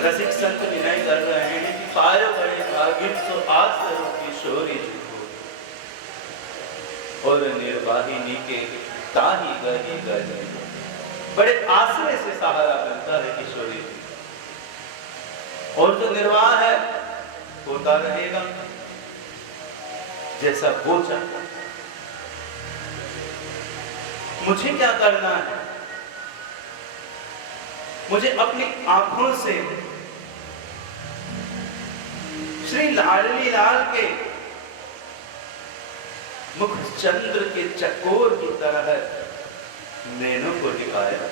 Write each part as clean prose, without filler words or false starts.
रसिक संत विनय कर रहे हैं कि पाय बड़े भाग्य सो आस करो किशोरी को, और निर्वाहिनी के ताही गही गही, बड़े आश्रय से सहारा मिलता है किशोरी। और जो निर्वाह है होता रहेगा जैसा वो चाहता। मुझे क्या करना है? मुझे अपनी आंखों से श्री लाडली लाल के मुख चंद्र के चकोर की तरह नैनों को दिखाया,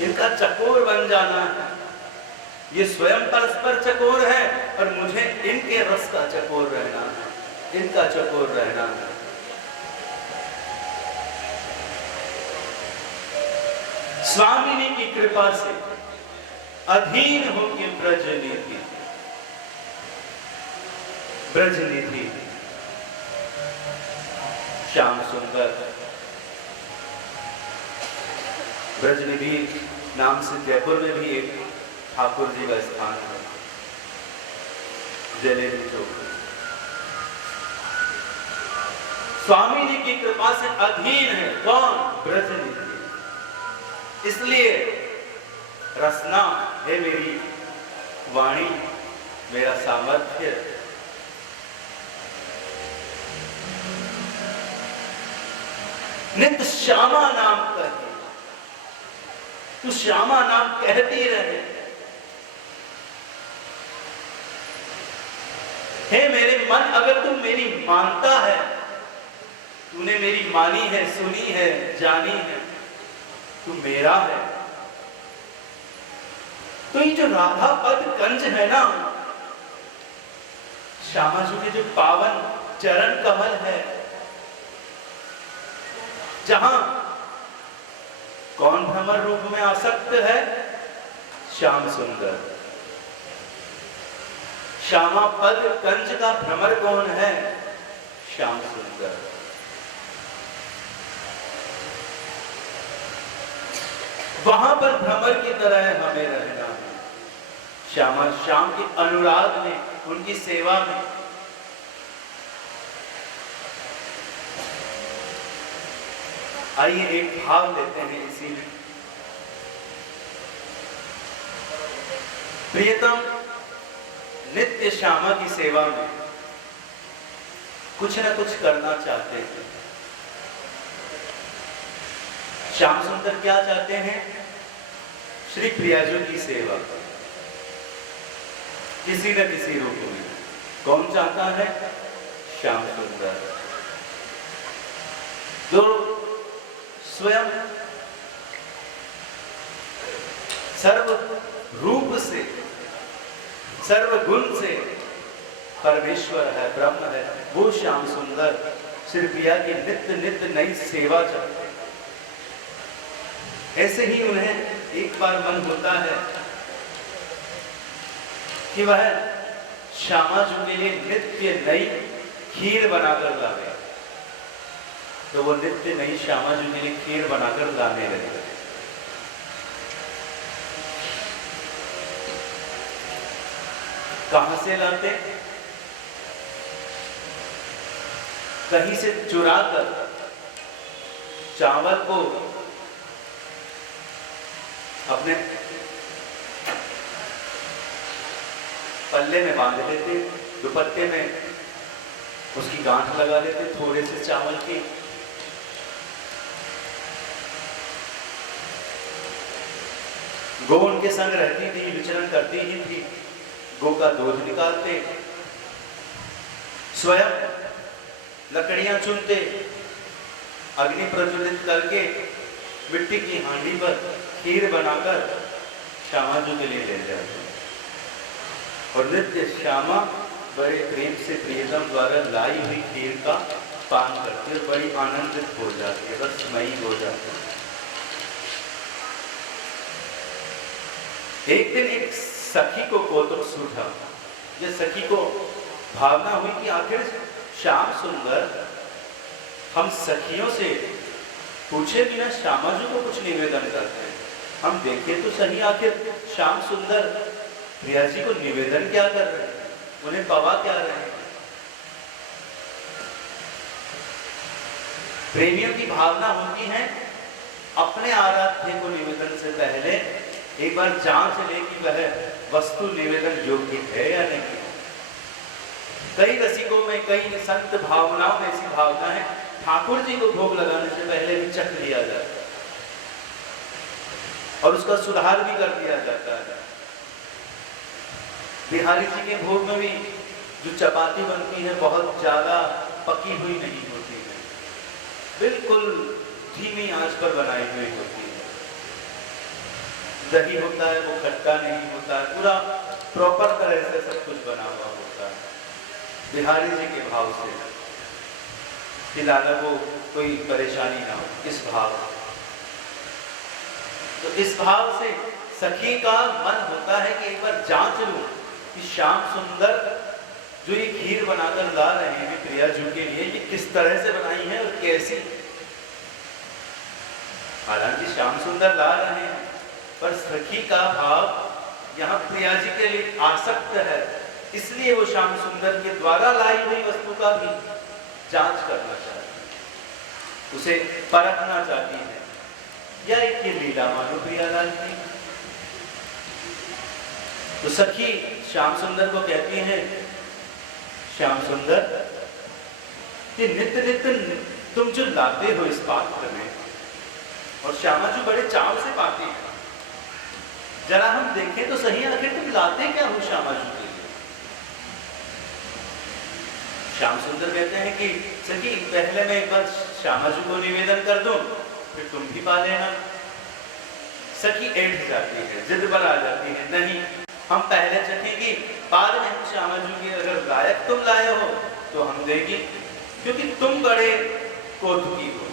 इनका चकोर बन जाना है। ये स्वयं परस्पर चकोर है और मुझे इनके रस का चकोर रहना है, इनका चकोर रहना है। स्वामिनी की कृपा से अधीन होकर ब्रजनिधि, ब्रजनिधि श्याम सुंदर, ब्रजनिधि नाम से जयपुर में भी एक ठाकुर जी का स्थान है, जलेबी चौक। स्वामी जी की कृपा से अधीन है कौन? ब्रजनिधि। इसलिए रसना है मेरी वाणी, मेरा सामर्थ्य। नित्य श्यामा नाम कहे, तू श्यामा नाम कहती रहे। हे मेरे मन, अगर तू मेरी मानता है, तूने मेरी मानी है, सुनी है, जानी है, तू मेरा है, तो ये जो राधा पद कंज है ना, श्यामा जी के जो पावन चरण कमल है, जहां कौन भ्रमर रूप में आसक्त है? श्याम सुंदर। श्यामा पद कंज का भ्रमर कौन है? श्याम सुंदर। वहां पर भ्रमर की तरह हमें रहना है, श्यामा श्याम के अनुराग में, उनकी सेवा में। आइए एक भाव लेते हैं इसी में। प्रियतम नित्य श्यामा की सेवा में कुछ न कुछ करना चाहते हैं। श्याम सुंदर क्या चाहते हैं? श्री प्रियाजू की सेवा किसी न किसी रूप में। कौन चाहता है? श्याम सुंदर। जो स्वयं सर्व रूप से, सर्व गुण से परमेश्वर है, ब्रह्म है, वो श्याम सुंदर श्री प्रिया की नित्य नित्य नई सेवा चाहते हैं। ऐसे ही उन्हें एक बार मन होता है कि वह श्यामा जी के लिए नित्य नई खीर बनाकर लावे, तो वो नित्य नई श्यामा जी के लिए खीर बनाकर लाने लगे। कहां से लाते? कहीं से चुरा कर चावल को अपने पल्ले में बांध लेते, दुपट्टे में उसकी गांठ लगा लेते थोड़े से चावल की। गो उनके संग रहती थी, विचरण करती ही थी। गो का दूध निकालते, स्वयं लकड़ियां चुनते, अग्नि प्रज्वलित करके मिट्टी की हांडी पर खीर बनाकर श्यामा जी के लिए ले जाते, और नित्य श्यामा बड़े प्रेम से प्रियतम द्वारा लाई हुई खीर का पान करती और बड़ी आनंदित हो जाती है, रसमयी हो जाती है। एक दिन एक सखी को कौतुक सूझा। ये सखी को भावना हुई कि आखिर श्याम सुंदर हम सखियों से पूछे बिना श्यामा जी को कुछ निवेदन करते हैं, हम देखें तो सही, आखिर श्याम सुंदर प्रिया जी को निवेदन क्या कर रहे हैं, उन्हें पवा क्या रहे हैं। प्रेमियों की भावना होती है अपने आराध्य को निवेदन से पहले एक बार जांच ले कि वह वस्तु निवेदन योग्य है या नहीं। कई रसिकों में, कई संत भावनाओं में ऐसी भावना है ठाकुर जी को भोग लगाने से पहले भी चख लिया जाता है और उसका सुधार भी कर दिया जाता है। बिहारी जी के भोग में भी जो चपाती बनती है बहुत ज्यादा पकी हुई नहीं होती है, बिल्कुल धीमी आंच पर बनाई हुई होती है। दही होता है वो खट्टा नहीं होता है, पूरा प्रॉपर तरह से सब कुछ बना हुआ होता है। बिहारी जी के भाव से फिलहाल वो कोई परेशानी ना हो, इस भाव। तो इस भाव से सखी का मन होता है कि एक बार जांच लूं कि श्याम सुंदर जो ये खीर बनाकर ला रहे हैं प्रिया जी के लिए, ये किस तरह से बनाई है और कैसी। हालांकि श्याम सुंदर ला रहे हैं पर सखी का भाव यहाँ प्रिया जी के लिए आसक्त है, इसलिए वो श्याम सुंदर के द्वारा लाई हुई वस्तु का भी जांच करना चाहती है, उसे परखना चाहती है। या एक लीला मानो प्रियालाल की। तो सखी श्याम सुंदर को कहती है, श्याम सुंदर ये नित्य नित्य तुम जो लाते हो इस पात्र में, और श्यामा जी बड़े चाव से पाती है, जरा हम देखें तो सही आखिर तुम लाते क्या हो श्यामा जी के लिए। श्याम सुंदर कहते हैं कि सखी पहले मैं एक बार श्यामा जी को निवेदन कर दूं, फिर तुम भी पा लेना। सखी ऐठ जाती है, जिद पर आ जाती है, नहीं हम पहले चखेंगी, बाद में हम श्यामा जी की अगर लायक तुम लाए हो तो हम देगी, क्योंकि तुम बड़े कौतुकी हो,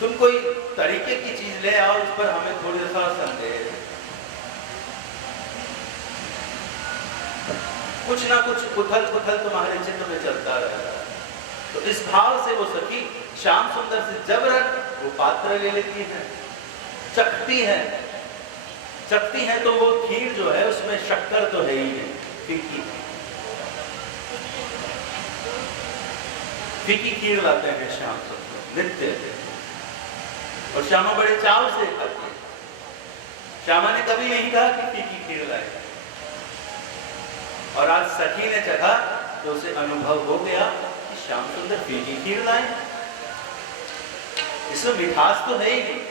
तुम कोई तरीके की चीज ले आओ उस पर हमें थोड़ी सा संदेह है, कुछ ना कुछ उथल पुथल तुम्हारे चित्त में चलता रहता है। तो इस भाव से वो सखी श्याम सुंदर से जबरन वो पात्र ले लेती है, चखती है। चखती है तो वो खीर जो है उसमें शक्कर तो है ही नहीं, फीकी फीकी खीर लाते हैं श्याम सुंदर नित्य, और श्यामा बड़े चाव से खाती है। श्यामा ने कभी नहीं कहा कि फीकी खीर लाए, और आज सखी ने चखा तो उसे अनुभव हो गया कि श्याम सुंदर फीकी खीर लाए, इसमें मिठास तो है ही नहीं।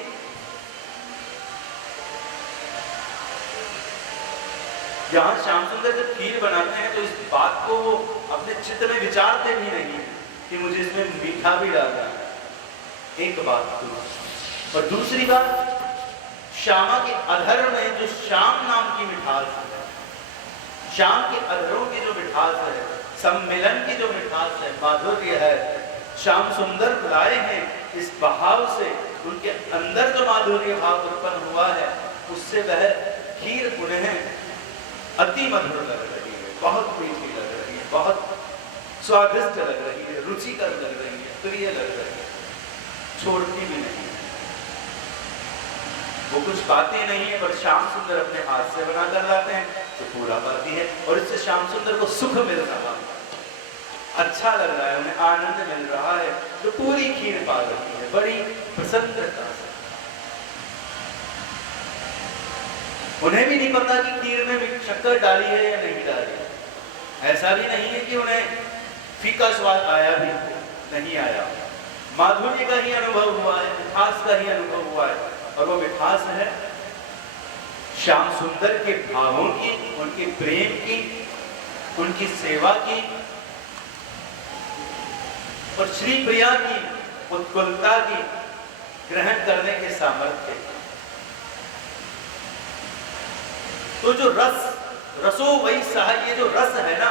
जहां श्याम सुंदर जब खीर बनाते हैं तो इस बात को वो अपने चित्त में विचारते भी नहीं कि मुझे इसमें मीठा भी डालना है, एक बात तो। और दूसरी बात, श्यामा के अधर में जो श्याम नाम की मिठास है, श्याम के अधरों की जो मिठास है, सम्मिलन की जो मिठास है, माधुर्य है, श्याम सुंदर लाए हैं इस भाव से, उनके अंदर जो माधुर्य भाव उत्पन्न हुआ है उससे वह खीर पुनः अति मधुर लग रही है, बहुत मीठी लग रही है, बहुत स्वादिष्ट लग रही है, रुचिकर लग रही है, प्रिय लग रही है, छोड़ती भी नहीं है। वो कुछ बातें नहीं है पर श्याम सुंदर अपने हाथ से बना कर लाते हैं तो पूरा पाती है, और इससे श्याम सुंदर को सुख मिल रहा है, अच्छा लग रहा है, उन्हें आनंद मिल रहा है, जो पूरी खीर पा रही है बड़ी प्रसन्नता से। उन्हें भी नहीं पता कि खीर में शक्कर डाली है या नहीं डाली है, ऐसा भी नहीं है कि उन्हें फीका स्वाद आया भी नहीं आया, माधुर्य का ही अनुभव हुआ है, मिठास का ही अनुभव हुआ है, और वो मिठास है श्याम सुंदर के भावों की, उनके प्रेम की, उनकी सेवा की, और श्री प्रिया की उत्कुलता की ग्रहण करने के सामर्थ्य। तो जो रसो वही सहा, ये जो रस है ना,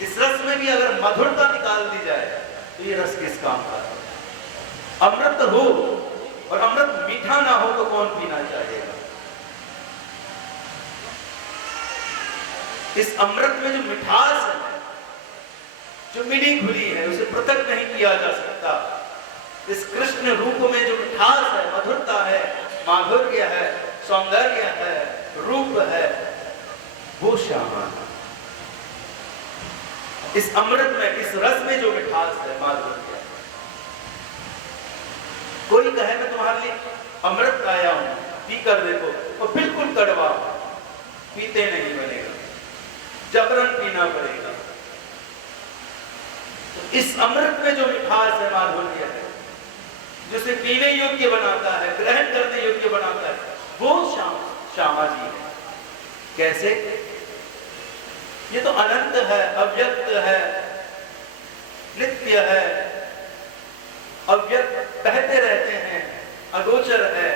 इस रस में भी अगर मधुरता निकाल दी जाए तो ये रस किस काम का है। अमृत हो और अमृत मीठा ना हो तो कौन पीना चाहेगा। इस अमृत में जो मिठास है, जो मिली खुली है, उसे पृथक नहीं किया जा सकता। इस कृष्ण रूप में जो मिठास है, मधुरता है, माधुर्य है, सौंदर्य है, रूप है, वो श्यामा है। इस अमृत में, इस रस में जो मिठास है, माधुर्य है। कोई कहे मैं तुम्हारे लिए अमृत लाया हूं, पी कर देखो, तो बिल्कुल कड़वा, पीते नहीं बनेगा, जबरन पीना पड़ेगा। तो इस अमृत में जो मिठास है, माधुर्य है, जिसे पीने योग्य बनाता है, ग्रहण करने योग्य बनाता है, वो श्यामा जी है। कैसे? ये तो अनंत है, अव्यक्त है, नित्य है, अव्यक्त बहते रहते हैं, अगोचर है,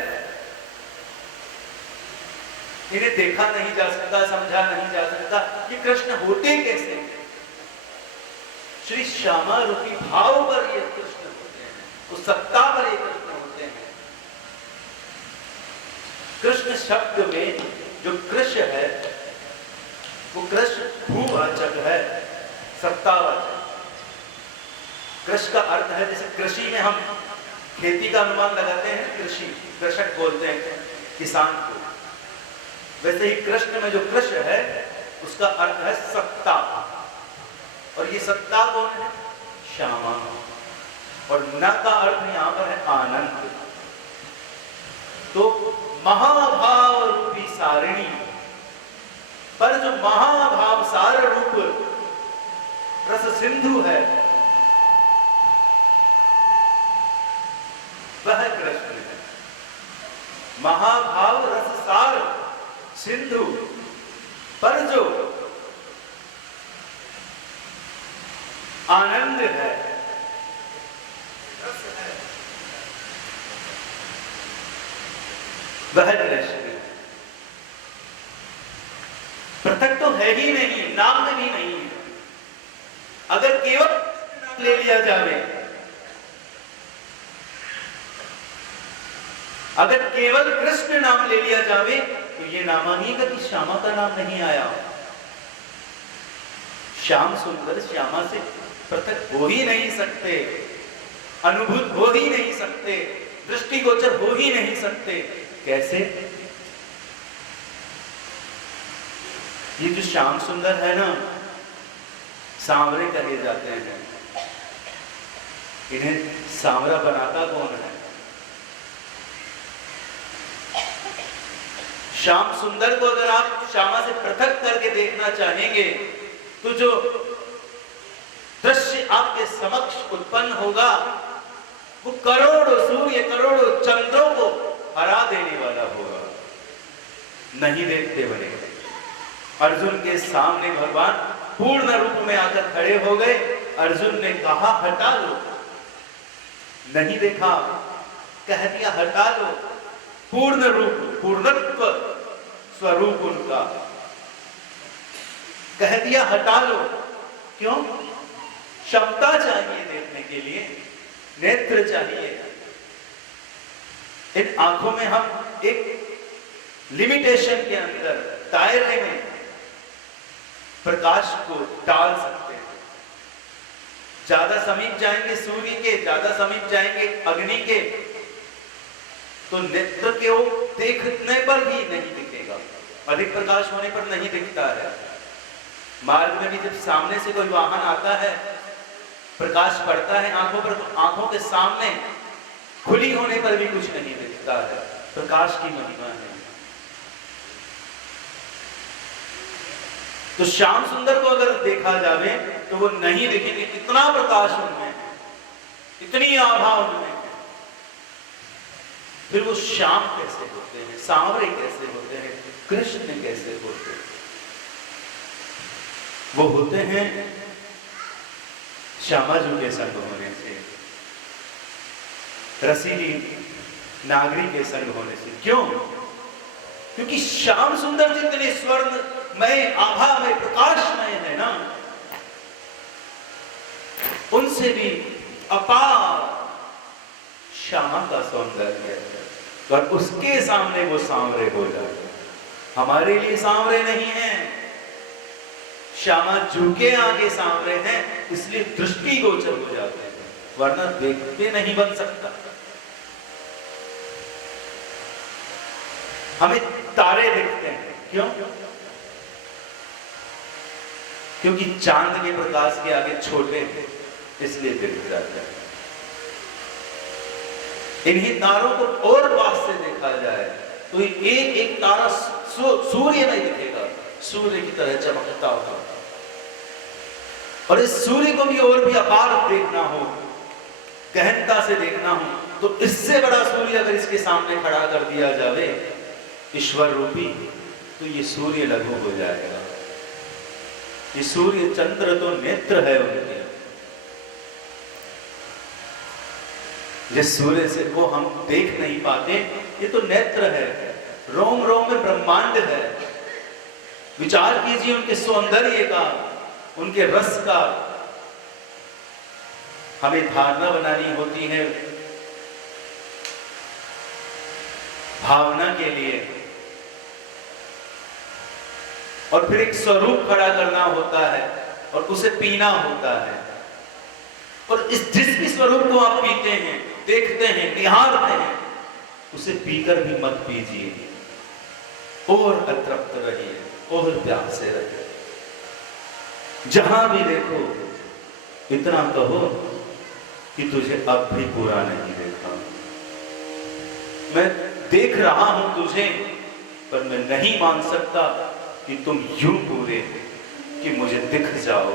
इन्हें देखा नहीं जा सकता, समझा नहीं जा सकता। ये कृष्ण होते कैसे? श्री श्यामा रूपी भाव पर ये कृष्ण होते हैं, उस सत्ता पर ये कृष्ण होते हैं। कृष्ण शब्द में जो कृष्ण है, वो कृष्ण भूवाचक है, सत्तावाचक। कृषि का अर्थ है, जैसे कृषि में हम खेती का अनुमान लगाते हैं, कृषि, कृषक बोलते हैं किसान को, वैसे ही कृष्ण में जो कृष्ण है उसका अर्थ है सत्ता। और ये सत्ता कौन है? श्यामा। और न का अर्थ यहां पर है आनंद। तो महाभाव रूपी सारिणी पर जो महाभाव सार रूप रस सिंधु है, वह कृष्ण है। महाभाव रस सार सिंधु पर जो आनंद है, वह कृष्ण है। पृथक तो है ही नहीं, नाम में भी नहीं है। अगर केवल नाम ले लिया जावे, अगर केवल कृष्ण नाम ले लिया जावे, तो ये ना मानिएगा कि श्यामा का नाम नहीं आया। श्याम सुंदर श्यामा से पृथक हो ही नहीं सकते, अनुभूत हो ही नहीं सकते, दृष्टिगोचर हो ही नहीं सकते। कैसे? ये जो श्याम सुंदर है ना, सांवरे कहे जाते हैं। इन्हें सांवरा बनाता कौन है? श्याम सुंदर को अगर आप श्यामा से पृथक करके देखना चाहेंगे, तो जो दृश्य आपके समक्ष उत्पन्न होगा, वो करोड़ों सूर्य, करोड़ों चंद्रों को हरा देने वाला होगा। नहीं देखते बने। अर्जुन के सामने भगवान पूर्ण रूप में आकर खड़े हो गए। अर्जुन ने कहा हटा लो, नहीं देखा, कह दिया हटा लो। पूर्ण रूप, पूर्णत्व स्वरूप उनका, कह दिया हटा लो। क्यों? क्षमता चाहिए देखने के लिए, नेत्र चाहिए। इन आंखों में हम एक लिमिटेशन के अंदर, दायरे में प्रकाश को डाल सकते हैं। ज्यादा समीप जाएंगे सूर्य के, ज्यादा समीप जाएंगे अग्नि के, तो नेत्र के देखने पर भी नहीं दिखेगा। अधिक प्रकाश होने पर नहीं दिखता है। मार्ग में भी जब सामने से कोई वाहन आता है, प्रकाश पड़ता है आंखों पर, तो आंखों के सामने खुली होने पर भी कुछ नहीं दिखता है। प्रकाश की महिमा है। तो श्याम सुंदर को अगर देखा जावे तो वो नहीं दिखेंगे। इतना प्रकाश उनमें है, इतनी आभा उनमें है। फिर वो श्याम कैसे होते हैं, सांवरे कैसे होते हैं, कृष्ण कैसे होते हैं? वो होते हैं श्यामा जी के संग होने से, रसीली नागरी के संग होने से। क्यों? क्योंकि श्याम सुंदर जितने स्वर्णमय, आभामय, प्रकाशमय है ना, उनसे भी अपार श्यामा का सौंदर्य है। और उसके सामने वो सांवरे हो जाए। हमारे लिए सांवरे नहीं है, श्यामा जू के आगे सांवरे हैं, इसलिए दृष्टिगोचर हो जाते हैं, वरना देखते नहीं बन सकता। हमें तारे दिखते हैं। क्यों? क्योंकि चांद के प्रकाश के आगे छोटे हैं, इसलिए दिख जाते हैं। इन्हीं तारों को और पास से देखा जाए तो एक एक तारा सूर्य में दिखेगा, सूर्य की तरह चमकता होगा। और इस सूर्य को भी और भी अपार देखना हो, गहनता से देखना हो, तो इससे बड़ा सूर्य अगर इसके सामने खड़ा कर दिया जावे, ईश्वर रूपी, तो ये सूर्य लघु हो जाएगा। ये सूर्य चंद्र तो नेत्र है उनके, जिस सूर्य से को हम देख नहीं पाते, ये तो नेत्र है। रोम रोम में ब्रह्मांड है। विचार कीजिए उनके सौंदर्य का, उनके रस का। हमें धारणा बनानी होती है भावना के लिए, और फिर एक स्वरूप खड़ा करना होता है और उसे पीना होता है। और जिस भी स्वरूप को आप पीते हैं, देखते हैं, निहारते हैं, उसे पीकर भी मत पीजिए, और अतृप्त रहिए, और प्यासे रहिए। जहां भी देखो इतना कहो कि तुझे अब भी पूरा नहीं देखा। मैं देख रहा हूं तुझे, पर मैं नहीं मान सकता कि तुम यूं पूरे कि मुझे दिख जाओ,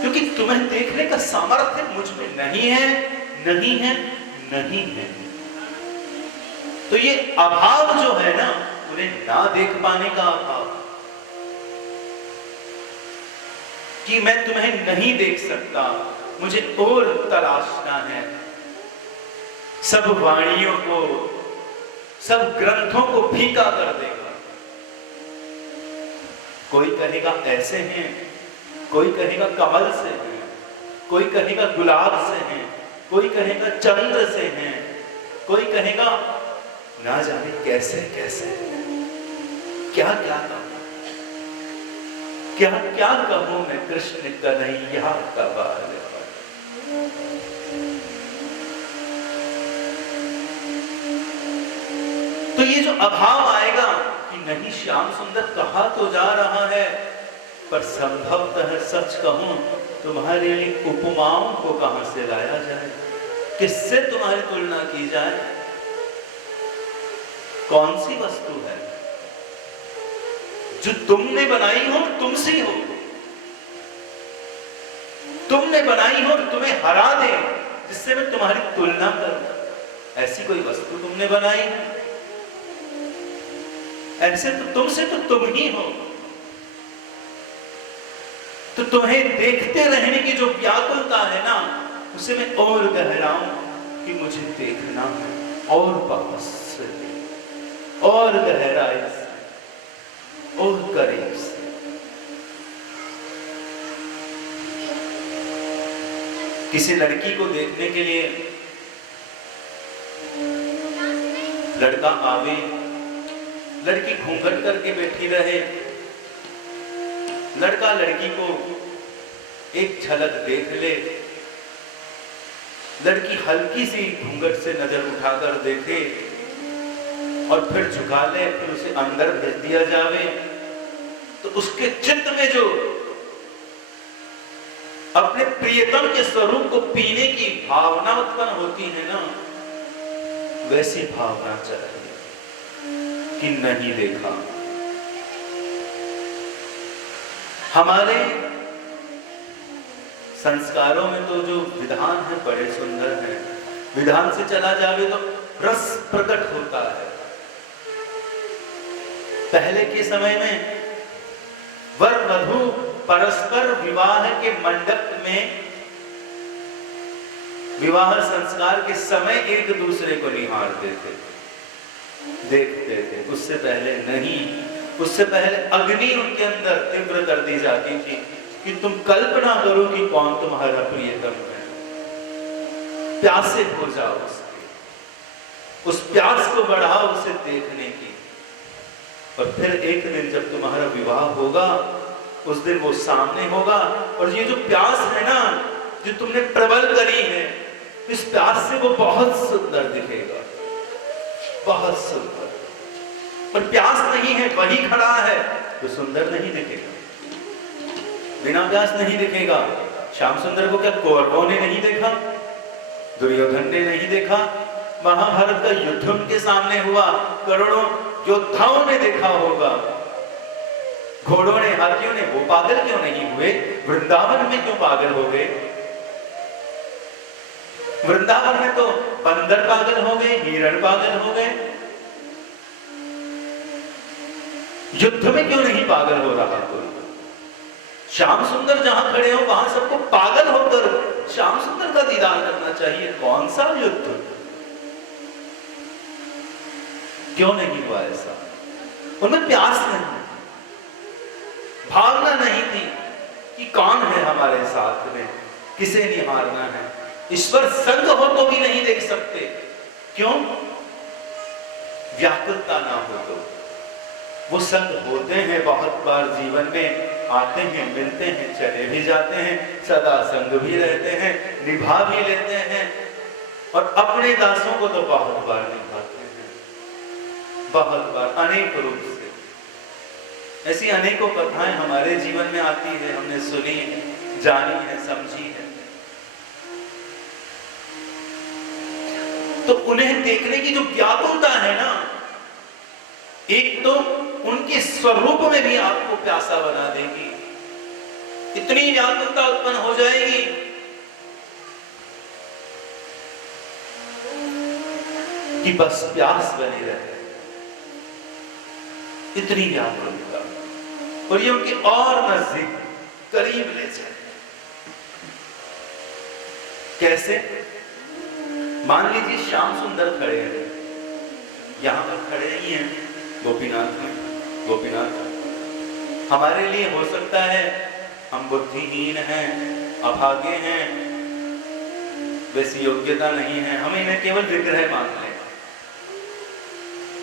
क्योंकि तुम्हें देखने का सामर्थ्य मुझ में नहीं है, नहीं है, नहीं है। तो ये अभाव जो है ना, उन्हें ना देख पाने का अभाव, कि मैं तुम्हें नहीं देख सकता, मुझे और तलाशना है। सब वाणियों को, सब ग्रंथों को फीका कर देगा। कोई कहेगा ऐसे हैं, कोई कहेगा कमल से हैं, कोई कहेगा गुलाब से हैं, कोई कहेगा चंद्र से हैं, कोई कहेगा ना जाने कैसे कैसे। क्या क्या कहूं, क्या क्या कहूं मैं कृष्ण कन्हैया का बाल। तो ये जो अभाव आएगा कि नहीं श्याम सुंदर कहा तो जा रहा है, पर संभवतः सच कहूं तुम्हारे लिए उपमाओं को कहां से लाया जाए, किससे तुम्हारी तुलना की जाए। कौन सी वस्तु है जो तुमने बनाई हो, तुमसे हो, तुमने बनाई हो तुम्हें हरा दे, जिससे मैं तुम्हारी तुलना करूं। ऐसी कोई वस्तु तुमने बनाई है? ऐसे तो तुमसे तो तुम ही हो। तो तुम्हें देखते रहने की जो व्याकुलता है ना, उसे मैं और गहराऊं कि मुझे देखना है, और पास से, और गहराई से, और करीब से। किसी लड़की को देखने के लिए लड़का आवे, लड़की घूंघट करके बैठी रहे, लड़का लड़की को एक झलक देख ले, लड़की हल्की सी घूंघट से नजर उठाकर देखे और फिर झुका ले, फिर उसे अंदर भेज दिया जावे, तो उसके चित्त में जो अपने प्रियतम के स्वरूप को पीने की भावना उत्पन्न होती है ना, वैसी भावना चाहिए कि नहीं देखा। हमारे संस्कारों में तो जो विधान है बड़े सुंदर हैं। विधान से चला जावे तो रस प्रकट होता है। पहले के समय में वर वधू परस्पर विवाह के मंडप में विवाह संस्कार के समय एक दूसरे को निहारते थे, देखते थे। उससे पहले नहीं, उससे पहले अग्नि उनके अंदर तीव्र कर दी जाती थी कि तुम कल्पना करो कि कौन तुम्हारा प्रियतम है। प्यासे हो जाओ उसके, उस प्यास को बढ़ाओ उसे देखने की। और फिर एक दिन जब तुम्हारा विवाह होगा, उस दिन वो सामने होगा, और ये जो प्यास है ना, जो तुमने प्रबल करी है, इस प्यास से वो बहुत सुंदर दिखेगा, बहुत सुंदर। पर प्यास नहीं है, वही खड़ा है तो सुंदर नहीं दिखेगा, बिना प्यास नहीं दिखेगा। श्याम सुंदर को क्या कौरवों ने नहीं देखा, दुर्योधन ने नहीं देखा? महाभारत का युद्ध उनके सामने हुआ, करोड़ों योद्धाओं ने देखा होगा। घोड़ों ने, हाथियों ने, वो पागल क्यों नहीं हुए? वृंदावन में क्यों पागल हो गए? वृंदावन में तो बंदर पागल हो गए, हिरण पागल हो गए। युद्ध में क्यों नहीं पागल हो रहा कोई? श्याम सुंदर जहां खड़े हो वहां सबको पागल होकर श्याम सुंदर का दीदार करना चाहिए। कौन सा युद्ध? क्यों नहीं हुआ ऐसा? उनमें प्यास नहीं, भावना नहीं थी कि कौन है हमारे साथ में, किसे निहारना है। ईश्वर संग हो तो भी नहीं देख सकते। क्यों? व्याकुलता ना हो तो। वो संग होते हैं बहुत बार जीवन में, आते हैं, मिलते हैं, चले भी जाते हैं, सदा संग भी रहते हैं, निभा भी लेते हैं, और अपने दासों को तो बहुत बार निभाते हैं, बहुत बार, अनेक रूप से। ऐसी अनेकों कथाएं हमारे जीवन में आती है, हमने सुनी है, जानी है, समझी है। तो उन्हें देखने की जो व्याकुलता है ना, एक तो उनके स्वरूप में भी आपको प्यासा बना देगी। इतनी व्याकुलता उत्पन्न हो जाएगी कि बस प्यास बनी रहे, इतनी व्याकुलता, और ये उनके और नजदीक करीब ले जाए। कैसे? मान लीजिए श्याम सुंदर खड़े हैं, यहां पर खड़े ही हैं गोपीनाथ में। गोपीनाथ हमारे लिए हो सकता है हम बुद्धिहीन हैं, अभागे हैं, वैसी योग्यता नहीं है, हम इन्हें केवल विग्रह मान लें,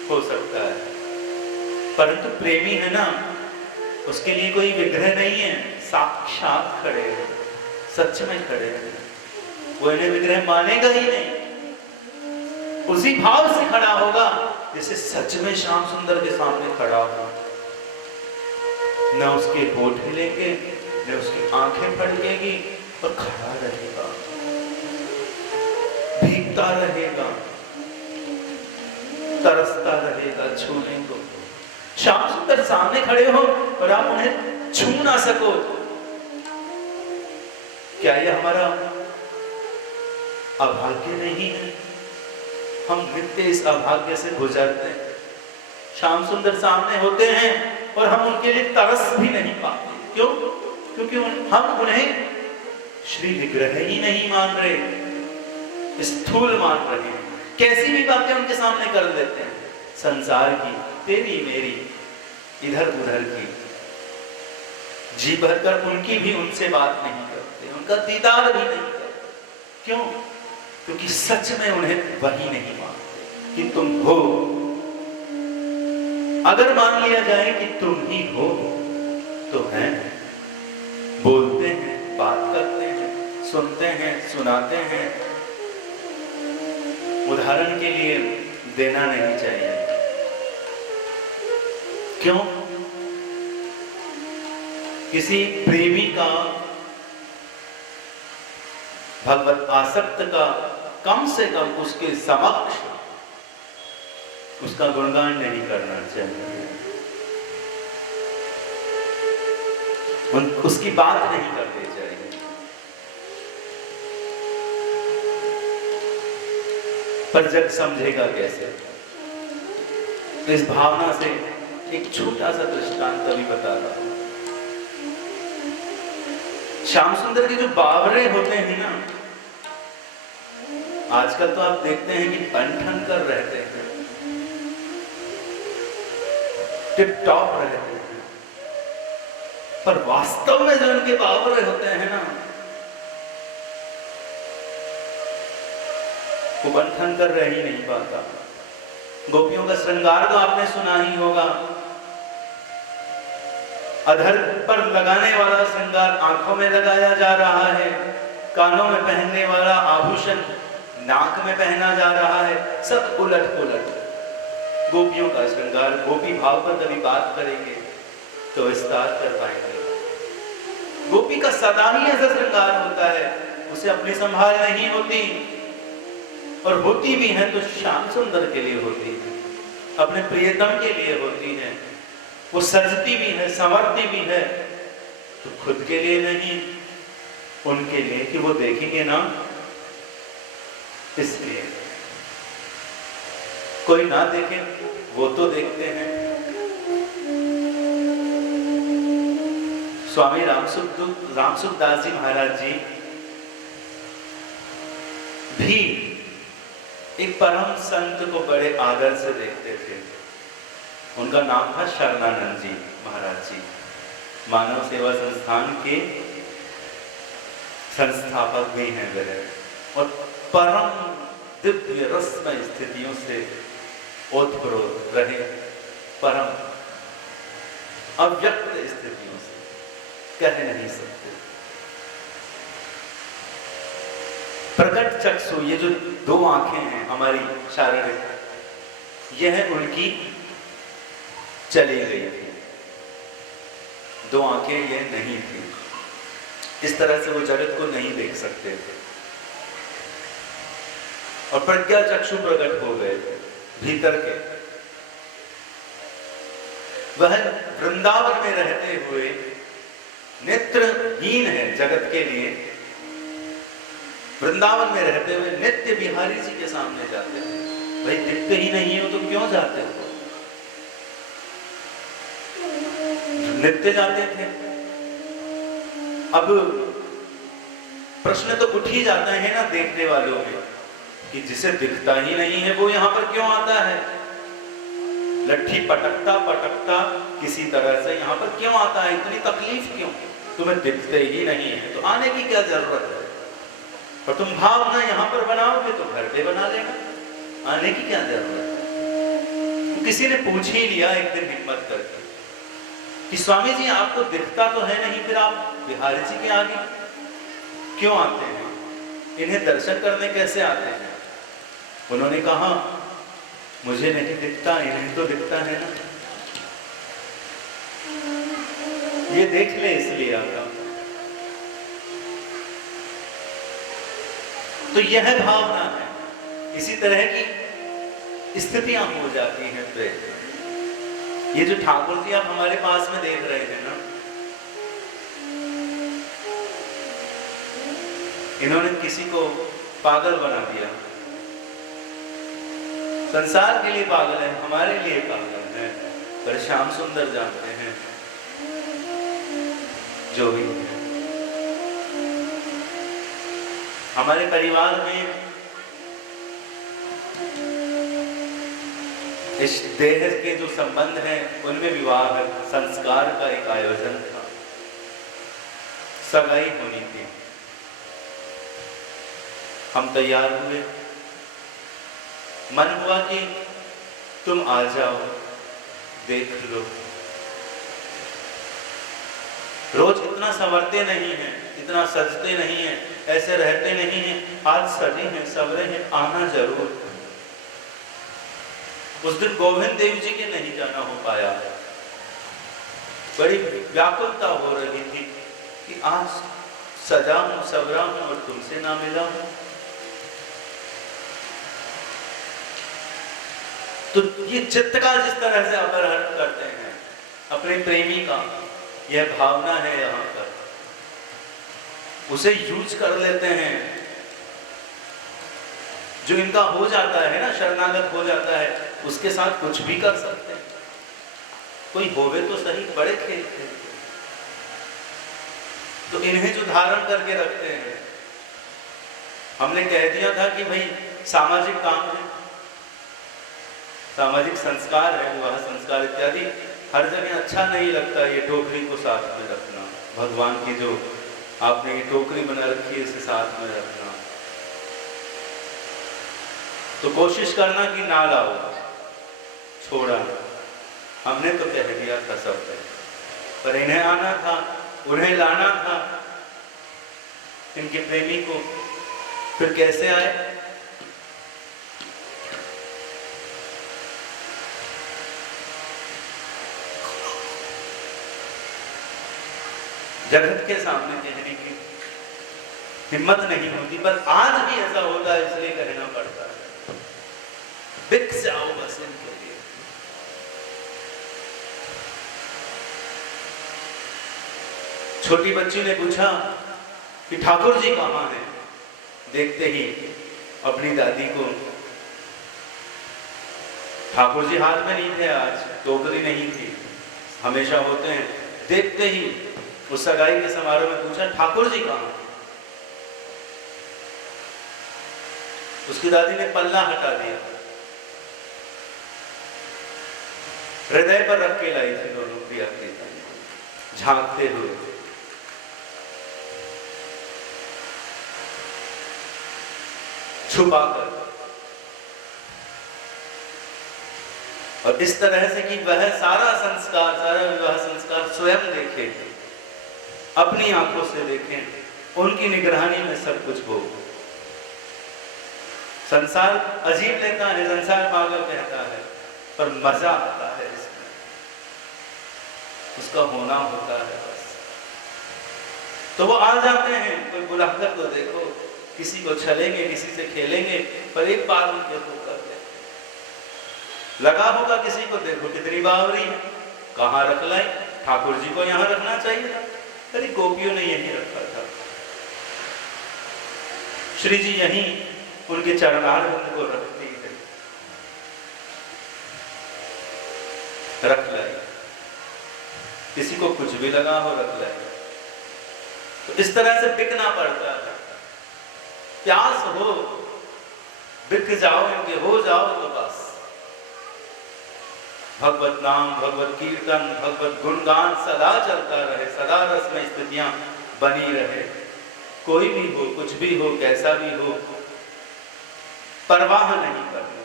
हो सकता है। परंतु प्रेमी है ना, उसके लिए कोई विग्रह नहीं है, साक्षात खड़े हैं, सच में खड़े हैं। वो इन्हें विग्रह मानेगा ही नहीं, उसी भाव से खड़ा होगा जैसे सच में श्याम सुंदर के सामने खड़ा हो। न उसके होठ हिलेंगे, न उसकी आंखें फड़केगी, और खड़ा रहेगा, भीगता रहेगा, तरसता रहेगा छूने को। श्याम सुंदर सामने खड़े हो और आप उन्हें छू ना सको, क्या यह हमारा अभाग्य नहीं है? हम नित्य इस अभाग्य से गुजरते हैं। श्याम सुंदर सामने होते हैं और हम उनके लिए तरस भी नहीं पाते। क्यों? क्योंकि हम उन्हें श्री विग्रह ही नहीं मान रहे, स्थूल मान रहे हैं। कैसी भी बातें उनके सामने कर देते हैं, संसार की, तेरी मेरी, इधर उधर की, जी भरकर उनकी भी उनसे बात नहीं करते, उनका दीदार भी नहीं करते। क्यों? क्योंकि सच में उन्हें वही नहीं मानते कि तुम हो। अगर मान लिया जाए कि तुम ही हो तो हैं, बोलते हैं, बात करते हैं, सुनते हैं, सुनाते हैं, उदाहरण के लिए देना नहीं चाहिए। क्यों? किसी प्रेमी का, भगवत आसक्त का, कम से कम उसके समक्ष उसका गुणगान नहीं करना चाहिए, उसकी बात नहीं करनी चाहिए। पर जग समझेगा कैसे? इस भावना से एक छोटा सा दृष्टांत अभी बता रहा हूं। श्याम सुंदर के जो बावरे होते हैं ना, आजकल तो आप देखते हैं कि बन-ठन कर रहते हैं, टिप टॉप रहते हैं, पर वास्तव में जो उनके बावरे होते हैं ना, वो बन-ठन कर रह ही नहीं पाता। गोपियों का श्रृंगार तो आपने सुना ही होगा, अधर पर लगाने वाला श्रृंगार आंखों में लगाया जा रहा है, कानों में पहनने वाला आभूषण नाक में पहना जा रहा है, सब उलट पुलट। गोपियों का श्रृंगार, गोपी भाव पर कभी बात करेंगे तो विस्तार कर पाएंगे। गोपी का सदा ही ऐसा श्रृंगार होता है, उसे अपनी संभाल नहीं होती, और होती भी है तो श्याम सुंदर के लिए होती है, अपने प्रियतम के लिए होती है। वो सजती भी है, संवरती भी है, तो खुद के लिए नहीं, उनके लिए कि वो देखेंगे ना, इसलिए। कोई ना देखे वो तो देखते हैं। स्वामी रामसुखदास जी महाराज जी भी एक परम संत को बड़े आदर से देखते थे। उनका नाम था शरणानंद जी महाराज जी। मानव सेवा संस्थान के संस्थापक भी हैं वह, और परम दिव्य रसमय स्थितियों से ओतप्रोत रहे, परम अव्यक्त स्थितियों से कह नहीं सकते। प्रकट चक्षु, ये जो दो आंखें हैं हमारी शारीरिक, यह उनकी चली गई थी, दो आंखें यह नहीं थी, इस तरह से वो जगत को नहीं देख सकते थे। और प्रज्ञा चक्षु प्रकट हो गए भीतर के। वह वृंदावन में रहते हुए नेत्रहीन है जगत के लिए, वृंदावन में रहते हुए नित्य बिहारी जी के सामने जाते थे। भाई दिखते ही नहीं हो तो क्यों जाते हो? नित्य जाते थे। अब प्रश्न तो उठ ही जाता है ना देखने वालों में कि जिसे दिखता ही नहीं है वो यहाँ पर क्यों आता है? लट्ठी पटकता पटकता किसी तरह से यहाँ पर क्यों आता है? इतनी तकलीफ क्यों? तुम्हें दिखते ही नहीं है तो आने की क्या जरूरत है? और तुम भावना यहाँ पर बनाओगे तो घर पे बना लेना, आने की क्या जरूरत है? तो किसी ने पूछ ही लिया एक दिन हिम्मत करके कि स्वामी जी आपको दिखता तो है नहीं, फिर आप बिहारी जी के आगे क्यों आते हैं? इन्हें दर्शन करने कैसे आते हैं? उन्होंने कहा मुझे नहीं दिखता, इन्हें तो दिखता है ना, ये देख ले इसलिए आता। तो यह भावना है, इसी तरह की स्थितियां हो जाती हैं। ये जो ठाकुर जी आप हमारे पास में देख रहे हैं ना, इन्होंने किसी को पागल बना दिया, संसार के लिए पागल है, हमारे लिए पागल है, पर श्याम सुंदर जानते हैं जो भी है। हमारे परिवार में इस देह के जो संबंध हैं उनमें विवाह संस्कार का एक आयोजन था, सगाई होनी थी। हम तैयार हुए, मन हुआ कि तुम आ जाओ देख लो। रोज इतना संवरते नहीं हैं, इतना सजते नहीं हैं, ऐसे रहते नहीं हैं, आज सजे हैं सवरे हैं, आना जरूर। उस दिन गोविंद देव जी के नहीं जाना हो पाया, बड़ी व्याकुलता हो रही थी कि आज सजा हूं सवरा हूं और तुमसे ना मिला हूं। तो ये चित्त का जिस तरह से अपहरण करते हैं अपने प्रेमी का, यह भावना है यहाँ पर, उसे यूज कर लेते हैं। जो इनका हो जाता है ना, शरणागत हो जाता है, उसके साथ कुछ भी कर सकते हैं। कोई होवे तो सही, बड़े खेल खेलते। तो इन्हें जो धारण करके रखते हैं, हमने कह दिया था कि भाई सामाजिक काम है, सामाजिक संस्कार है, विवाह संस्कार इत्यादि, हर जगह अच्छा नहीं लगता ये टोकरी को साथ में रखना। भगवान की जो आपने ये टोकरी बना रखी है इसे साथ में रखना, तो कोशिश करना कि ना लाओ, छोड़ा। हमने तो कह दिया था सब, पर इन्हें आना था, उन्हें लाना था, इनके प्रेमी को। फिर कैसे आए? जगत के सामने कहने की हिम्मत नहीं होती, पर आज भी ऐसा होता है, इसलिए कहना पड़ता है। बिक जाओ बस इनके लिए। छोटी बच्ची ने पूछा कि ठाकुर जी कहाँ हैं? देखते ही अपनी दादी को, ठाकुर जी हाथ में नहीं थे आज, टोकरी नहीं थी, हमेशा होते हैं। देखते ही उस सगाई के समारोह में पूछा ठाकुर जी कहाँ? उसकी दादी ने पल्ला हटा दिया, हृदय पर रख के लाई थी दोनों प्रिया प्रीतम, झांकते हुए। छुपाकर, और इस तरह से कि वह सारा संस्कार, सारा विवाह संस्कार स्वयं देखे, अपनी आंखों से देखें, उनकी निगरानी में सब कुछ हो। संसार अजीब लेता है, संसार पागल कहता है, पर मजा आता है इसमें, उसका होना होता है बस। तो वो आ जाते हैं, कोई बुलाकर तो देखो, किसी को छलेंगे, किसी से खेलेंगे, पर एक बार उनके तो कर दे। लगा होगा किसी को, देखो कितनी बावरी है, कहाँ रख लाई, ठाकुर जी को यहाँ रखना चाहिए था, अरे गोपियों ने यही रखा था। श्री जी यहीं उनके चरणारविंद को रखती है, रख लाई, किसी को कुछ भी लगा हो रख लाई। तो इस तरह से बिकना पड़ता है। प्यास हो, बिक जाओ इनके, हो जाओ तो बस। भगवत नाम, भगवत कीर्तन, भगवत गुणगान सदा चलता रहे, सदा रस में स्थितियां बनी रहे। कोई भी हो, कुछ भी हो, कैसा भी हो, परवाह नहीं करनी।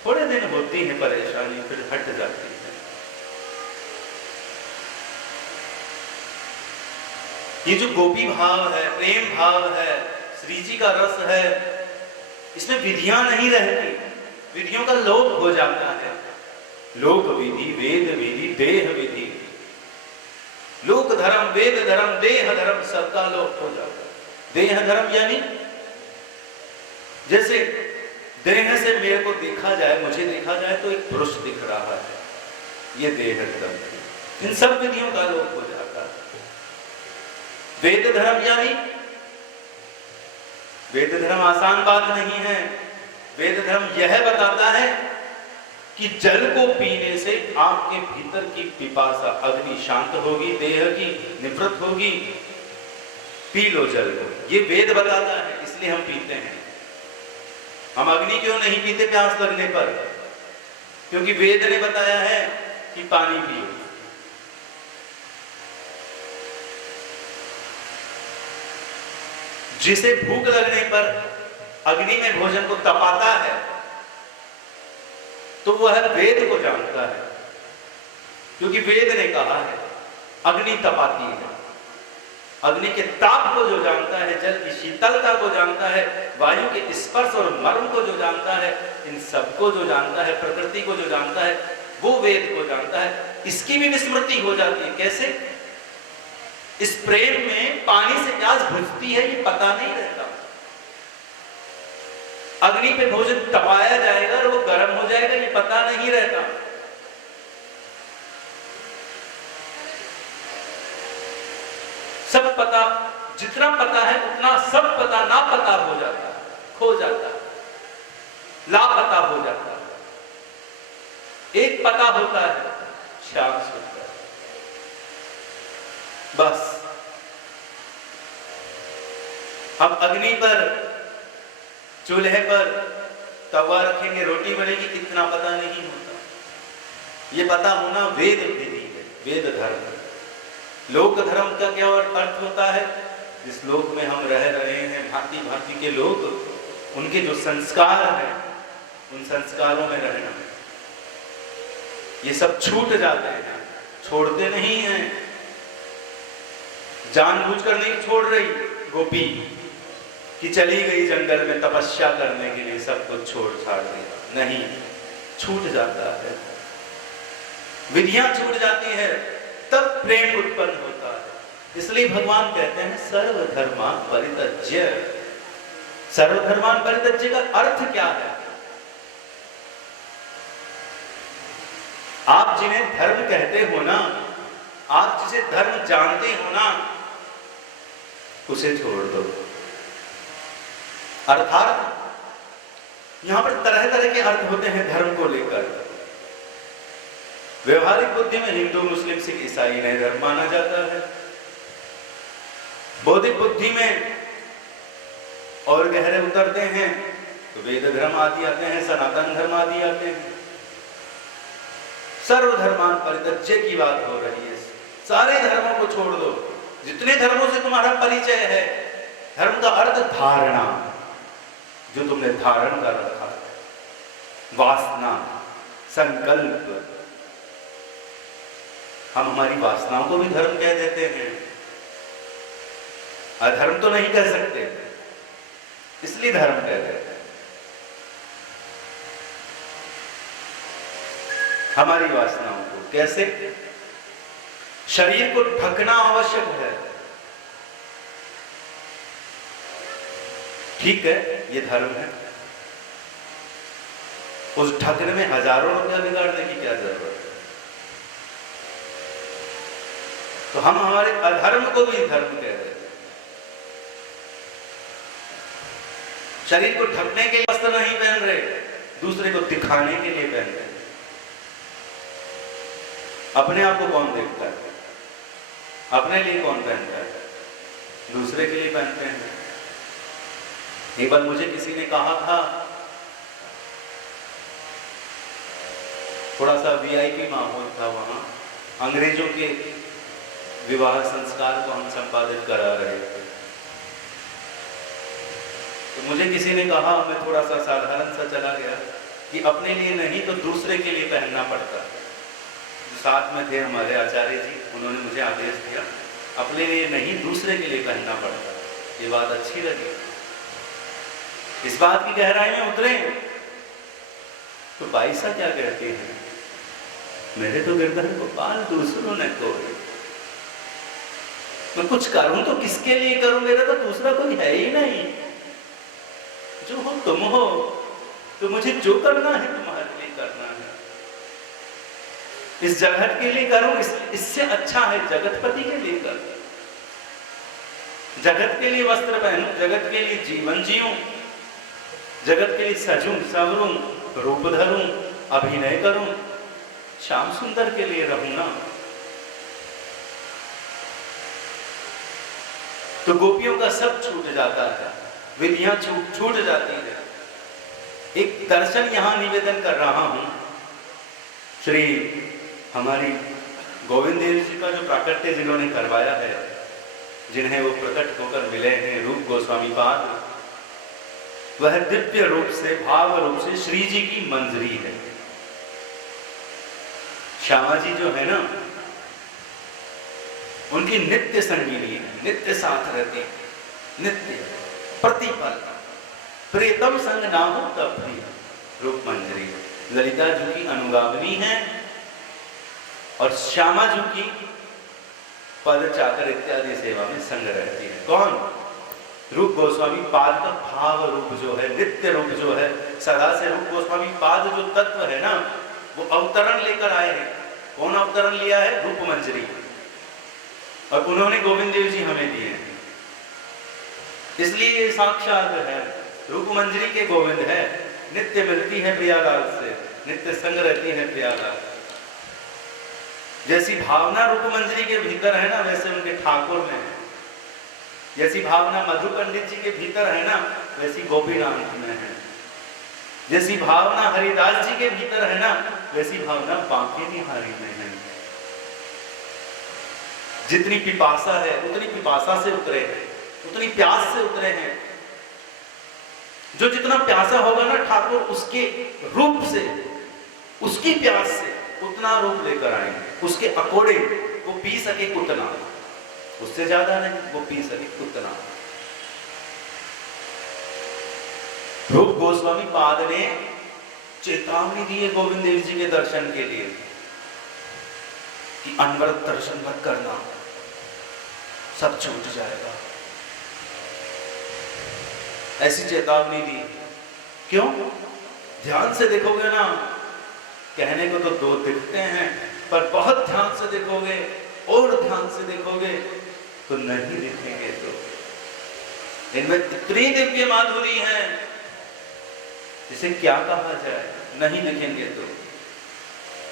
थोड़े दिन होती है परेशानी, फिर हट जाती है। ये जो गोपी भाव है, प्रेम भाव है, श्री जी का रस है, इसमें विधियां नहीं रहती, विधियों का लोप हो जाता है। लोक विधि, वेद विधि, देह विधि, लोक धर्म, वेद धर्म, देह धर्म, सबका लोप हो जाता है। देह धर्म यानी जैसे देह से मेरे को देखा जाए, मुझे देखा जाए तो एक पुरुष दिख रहा है, ये देह धर्म। इन सब विधियों का लोप हो जाता है। वेद धर्म यानी, वेद धर्म आसान बात नहीं है। वेद धर्म यह बताता है कि जल को पीने से आपके भीतर की पिपासा, अग्नि शांत होगी, देह की निवृत्त होगी, पी लो जल को, ये वेद बताता है, इसलिए हम पीते हैं। हम अग्नि क्यों नहीं पीते प्यास लगने पर? क्योंकि वेद ने बताया है कि पानी पियो। जिसे भूख लगने पर अग्नि में भोजन को तपाता है, तो वह वेद को जानता है, क्योंकि वेद ने कहा है अग्नि तपाती है। अग्नि के ताप को जो जानता है, जल की शीतलता को जानता है, वायु के स्पर्श और मर्म को जो जानता है, इन सबको जो जानता है, प्रकृति को जो जानता है, वो वेद को जानता है। इसकी भी विस्मृति हो जाती है। कैसे? इस प्रेम में पानी से प्यास बुझती है, ये पता नहीं रहता। अग्नि पे भोजन तपाया जाएगा और वो गर्म हो जाएगा, ये पता नहीं रहता। सब पता, जितना पता है उतना सब पता ना पता हो जाता है, खो जाता है, लापता हो जाता है। एक पता होता है, श्याम सुंदर, बस। हम अग्नि पर, चूल्हे पर तवा रखेंगे, रोटी बनेगी, कितना पता नहीं होता। ये पता होना वेद विधि है, वेद धर्म। लोक धर्म का क्या अर्थ होता है? जिस लोक में हम रह रहे हैं, भांति भांति के लोग, उनके जो संस्कार हैं, उन संस्कारों में रहना। ये सब छूट जाते हैं, छोड़ते नहीं हैं। जानबूझकर नहीं छोड़ रही गोपी कि चली गई जंगल में तपस्या करने के लिए, सब कुछ छोड़ छाड़ दिया, नहीं, छूट जाता है। विधियां छूट जाती है, तब प्रेम उत्पन्न होता है। इसलिए भगवान कहते हैं सर्वधर्मान परित्यज्य। सर्वधर्मान परित्यज्य का अर्थ क्या है? आप जिन्हें धर्म कहते हो ना, आप जिसे धर्म जानते हो ना, उसे छोड़ दो। अर्थात यहां पर तरह तरह के अर्थ होते हैं धर्म को लेकर। व्यवहारिक बुद्धि में हिंदू, मुस्लिम, सिख, ईसाई नए धर्म माना जाता है। बौद्धिक बुद्धि में और गहरे उतरते हैं तो वेद धर्म आदि आते हैं, सनातन धर्म आदि आते हैं। सर्वधर्मान परित्यज्य की बात हो रही है। सारे धर्मों को छोड़ दो। जितने धर्मों से तुम्हारा परिचय है, धर्म का अर्थ धारणा, जो तुमने धारण कर रखा है, वासना, संकल्प। हम हमारी वासनाओं को भी धर्म कह देते हैं, अधर्म तो नहीं कह सकते, इसलिए धर्म कह देते हैं। हमारी वासनाओं को कैसे? शरीर को ढकना आवश्यक है, ठीक है, ये धर्म है। उस ढकने में हजारों रुपया बिगाड़ने की क्या जरूरत है? तो हम हमारे अधर्म को भी धर्म कह देते हैं। शरीर को ढकने के लिए वस्त्र नहीं पहन रहे, दूसरे को दिखाने के लिए पहन रहे। अपने आप को कौन देखता है? अपने लिए कौन पहनता है? दूसरे के लिए पहनते हैं। एक बार मुझे किसी ने कहा था, थोड़ा सा वीआईपी माहौल था वहां, अंग्रेजों के विवाह संस्कार को हम संपादित करा रहे थे। तो मुझे किसी ने कहा, मैं थोड़ा सा साधारण सा चला गया, कि अपने लिए नहीं तो दूसरे के लिए पहनना पड़ता। साथ में थे हमारे आचार्य जी, उन्होंने मुझे आदेश दिया, अपने लिए नहीं दूसरे के लिए पहनना पड़ता। ये बात अच्छी लगी। इस बात की गहराई में उतरे तो बाईसा क्या कहती है, मेरे तो गिरधर गोपाल दूसरों ने कोई, मैं कुछ करूं तो किसके लिए करूं? मेरा तो दूसरा कोई है ही नहीं। जो हो तुम हो, तो मुझे जो करना है तुम्हारे लिए करना है। इस जगत के लिए करूं, इससे अच्छा है जगतपति के लिए करूं। जगत के लिए वस्त्र पहनूं, जगत के लिए जीवन जीऊं, जगत के लिए सजूं संवरूं, रूप धरूं, अभिनय करूं, श्याम सुंदर के लिए रहूं ना। तो गोपियों का सब छूट जाता है, विधियां छूट जाती है। एक दर्शन यहां निवेदन कर रहा हूं। श्री हमारी गोविंद देव जी का जो प्राकट्य जिन्होंने करवाया है, जिन्हें वो प्रकट होकर मिले हैं रूप गोस्वामी पाद, वह दिव्य रूप से, भाव रूप से श्री जी की मंजरी है। श्यामा जी जो है ना, उनकी नित्य संगीनी है, नित्य साथ रहती है, नित्य प्रतिपल। प्रीतम संग ना हो तब प्रिय रूप मंजरी। ललिता जी की अनुगामिनी है और श्यामा जी की पद चाकर इत्यादि सेवा में संग रहती है। कौन? रूप गोस्वामी पाद का भाव रूप जो है, नित्य रूप जो है, सदा से रूप गोस्वामी पाद जो तत्व है ना, वो अवतरण लेकर आए हैं। कौन अवतरण लिया है? रूप मंजरी। और उन्होंने गोविंद देव जी हमें दिए हैं, इसलिए ये साक्षात है, रूप मंजरी के गोविंद है। नित्य मिलती है प्रियालाल से, नित्य संग रहती है प्रियालाल। जैसी भावना रूप मंजरी के भीतर है ना, वैसे उनके ठाकुर में है। जैसी भावना मधु पंडित जी के भीतर है ना, वैसी गोपीनाथ में है। जैसी भावना हरिदास जी के भीतर है ना, वैसी भावना बांके बिहारी में है। जितनी पिपासा है, उतनी पिपासा से उतरे हैं, उतनी प्यास से उतरे हैं। जो जितना प्यासा होगा ना ठाकुर, उसके रूप से, उसकी प्यास से उतना रूप लेकर आएंगे। उसके अकॉर्डिंग वो पी सके उतना, उससे ज्यादा नहीं, वो पी सके उतना। रूप गोस्वामी पाद ने चेतावनी दी है गोविंद देव जी के दर्शन के लिए कि अनवरत दर्शन मत करना, सब छूट जाएगा। ऐसी चेतावनी दी। क्यों? ध्यान से देखोगे ना, कहने को तो दो दिखते हैं, पर बहुत ध्यान से देखोगे और ध्यान से देखोगे तो नहीं दिखेंगे। तो इनमें इतनी दिव्य माधुरी है, इसे क्या कहा जाए, नहीं दिखेंगे तो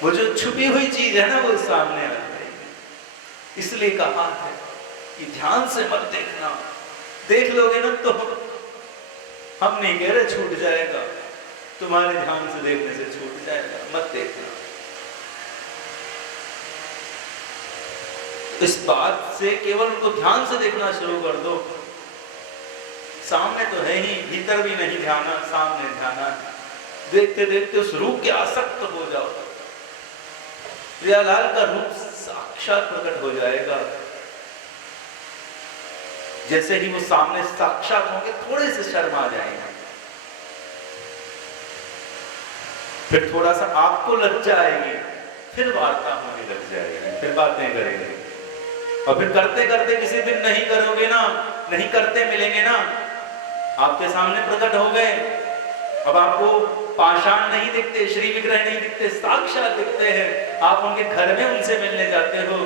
वो जो छुपी हुई चीज है ना वो सामने आ जाएगी। इसलिए कहा है कि ध्यान से मत देखना, देख लोगे ना तो हम नहीं कह रहे छूट जाएगा, तुम्हारे ध्यान से देखने से छूट जाएगा, मत देखना। इस बात से केवल उनको ध्यान से देखना शुरू कर दो। सामने तो है ही, भीतर भी नहीं ध्यान, सामने ध्यान, देखते देखते उस रूप के आसक्त हो जाओ। प्रियालाल का रूप साक्षात प्रकट हो जाएगा। जैसे ही वो सामने साक्षात होंगे थोड़े से शर्मा जाएंगे, फिर थोड़ा सा आपको लज्जा आएगी, फिर वार्ता होने लग जाएगी, फिर बातें करेंगे, और फिर करते करते किसी दिन नहीं करोगे ना, नहीं करते मिलेंगे ना, आपके सामने प्रकट हो गए। अब आपको पाषाण नहीं दिखते, श्री विग्रह नहीं दिखते, साक्षात दिखते हैं। आप उनके घर में उनसे मिलने जाते हो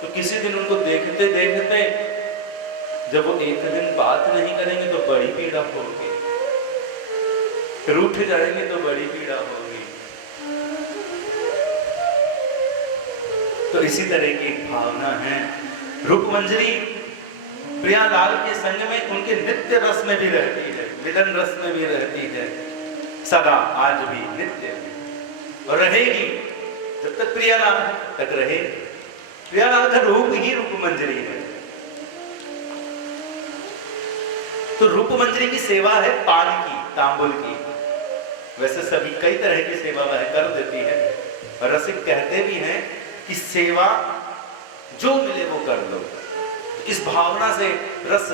तो किसी दिन उनको देखते देखते जब वो एक दिन बात नहीं करेंगे तो बड़ी पीड़ा होगी, रूठ जाएंगे तो बड़ी पीड़ा होगी। तो इसी तरह की एक भावना है। रूपमंजरी प्रियालाल के संग में उनके नित्य रस में भी रहती है, मिलन रस में भी रहती है, सदा, आज भी, नित्य भी, और रहेगी जब तक प्रियालाल तक रहे। प्रियालाल का रूप ही रूपमंजरी है। तो रूपमंजरी की सेवा है पान की, तांबुल की। वैसे सभी कई तरह की सेवा वह कर देती है, और रसिक कहते भी हैं कि सेवा जो मिले वो कर लो। इस भावना से रस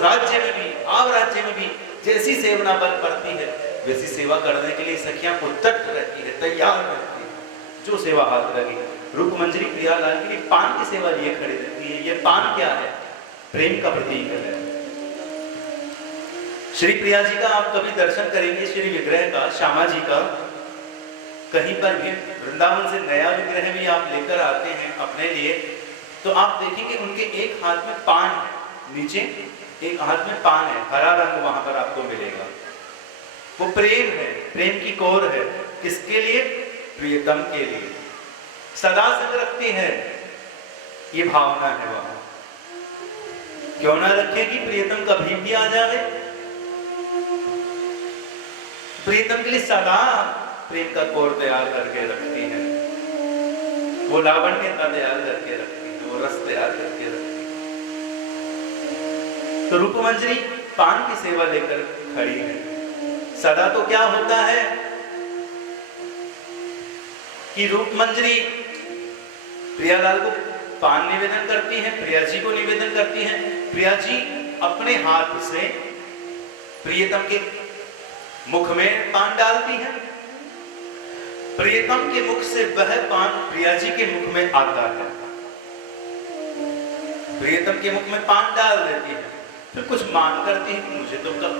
राज्य में भी, आव राज्य में भी जैसी सेवना बल पड़ती है वैसी सेवा करने के लिए सखियां उद्दत रहती है, तैयार रहती है, जो सेवा हाथ लगी। रूपमंजरी प्रियालाल के लिए पान की सेवा लिए खड़ी रहती है। ये पान क्या है? प्रेम का प्रतीक है। श्री प्रिया जी का आप कभी दर्शन करेंगे, श्री विग्रह का, श्यामा जी का, कहीं पर भी वृंदावन से नया विग्रह भी आप लेकर आते हैं अपने लिए, तो आप देखेंगे उनके एक हाथ में पान है, नीचे एक हाथ में पान है, हरा रंग वहां पर आपको मिलेगा। वो प्रेम है, प्रेम की कोर है। किसके लिए? प्रियतम के लिए। सदा संग रखती है, ये भावना है वहां। क्यों ना रखेगी, प्रियतम कभी भी आ जाए। प्रियतम के लिए सदा प्रेम का कोर तैयार करके रखती है, वो लावण्यता तैयार करके रखती है, वो रस तैयार करके रखती है। तो रूपमंजरी पान की सेवा लेकर खड़ी है। सदा तो क्या होता है कि रूपमंजरी प्रियालाल को पान निवेदन करती है, प्रिया जी को निवेदन करती है। प्रिया जी अपने हाथ से प्रियतम के मुख में पान डालती है, प्रियतम के मुख से वह पान प्रिया जी के मुख में आता है। प्रियतम के मुख में पान डाल देती है, फिर कुछ मान करती है, मुझे तो कब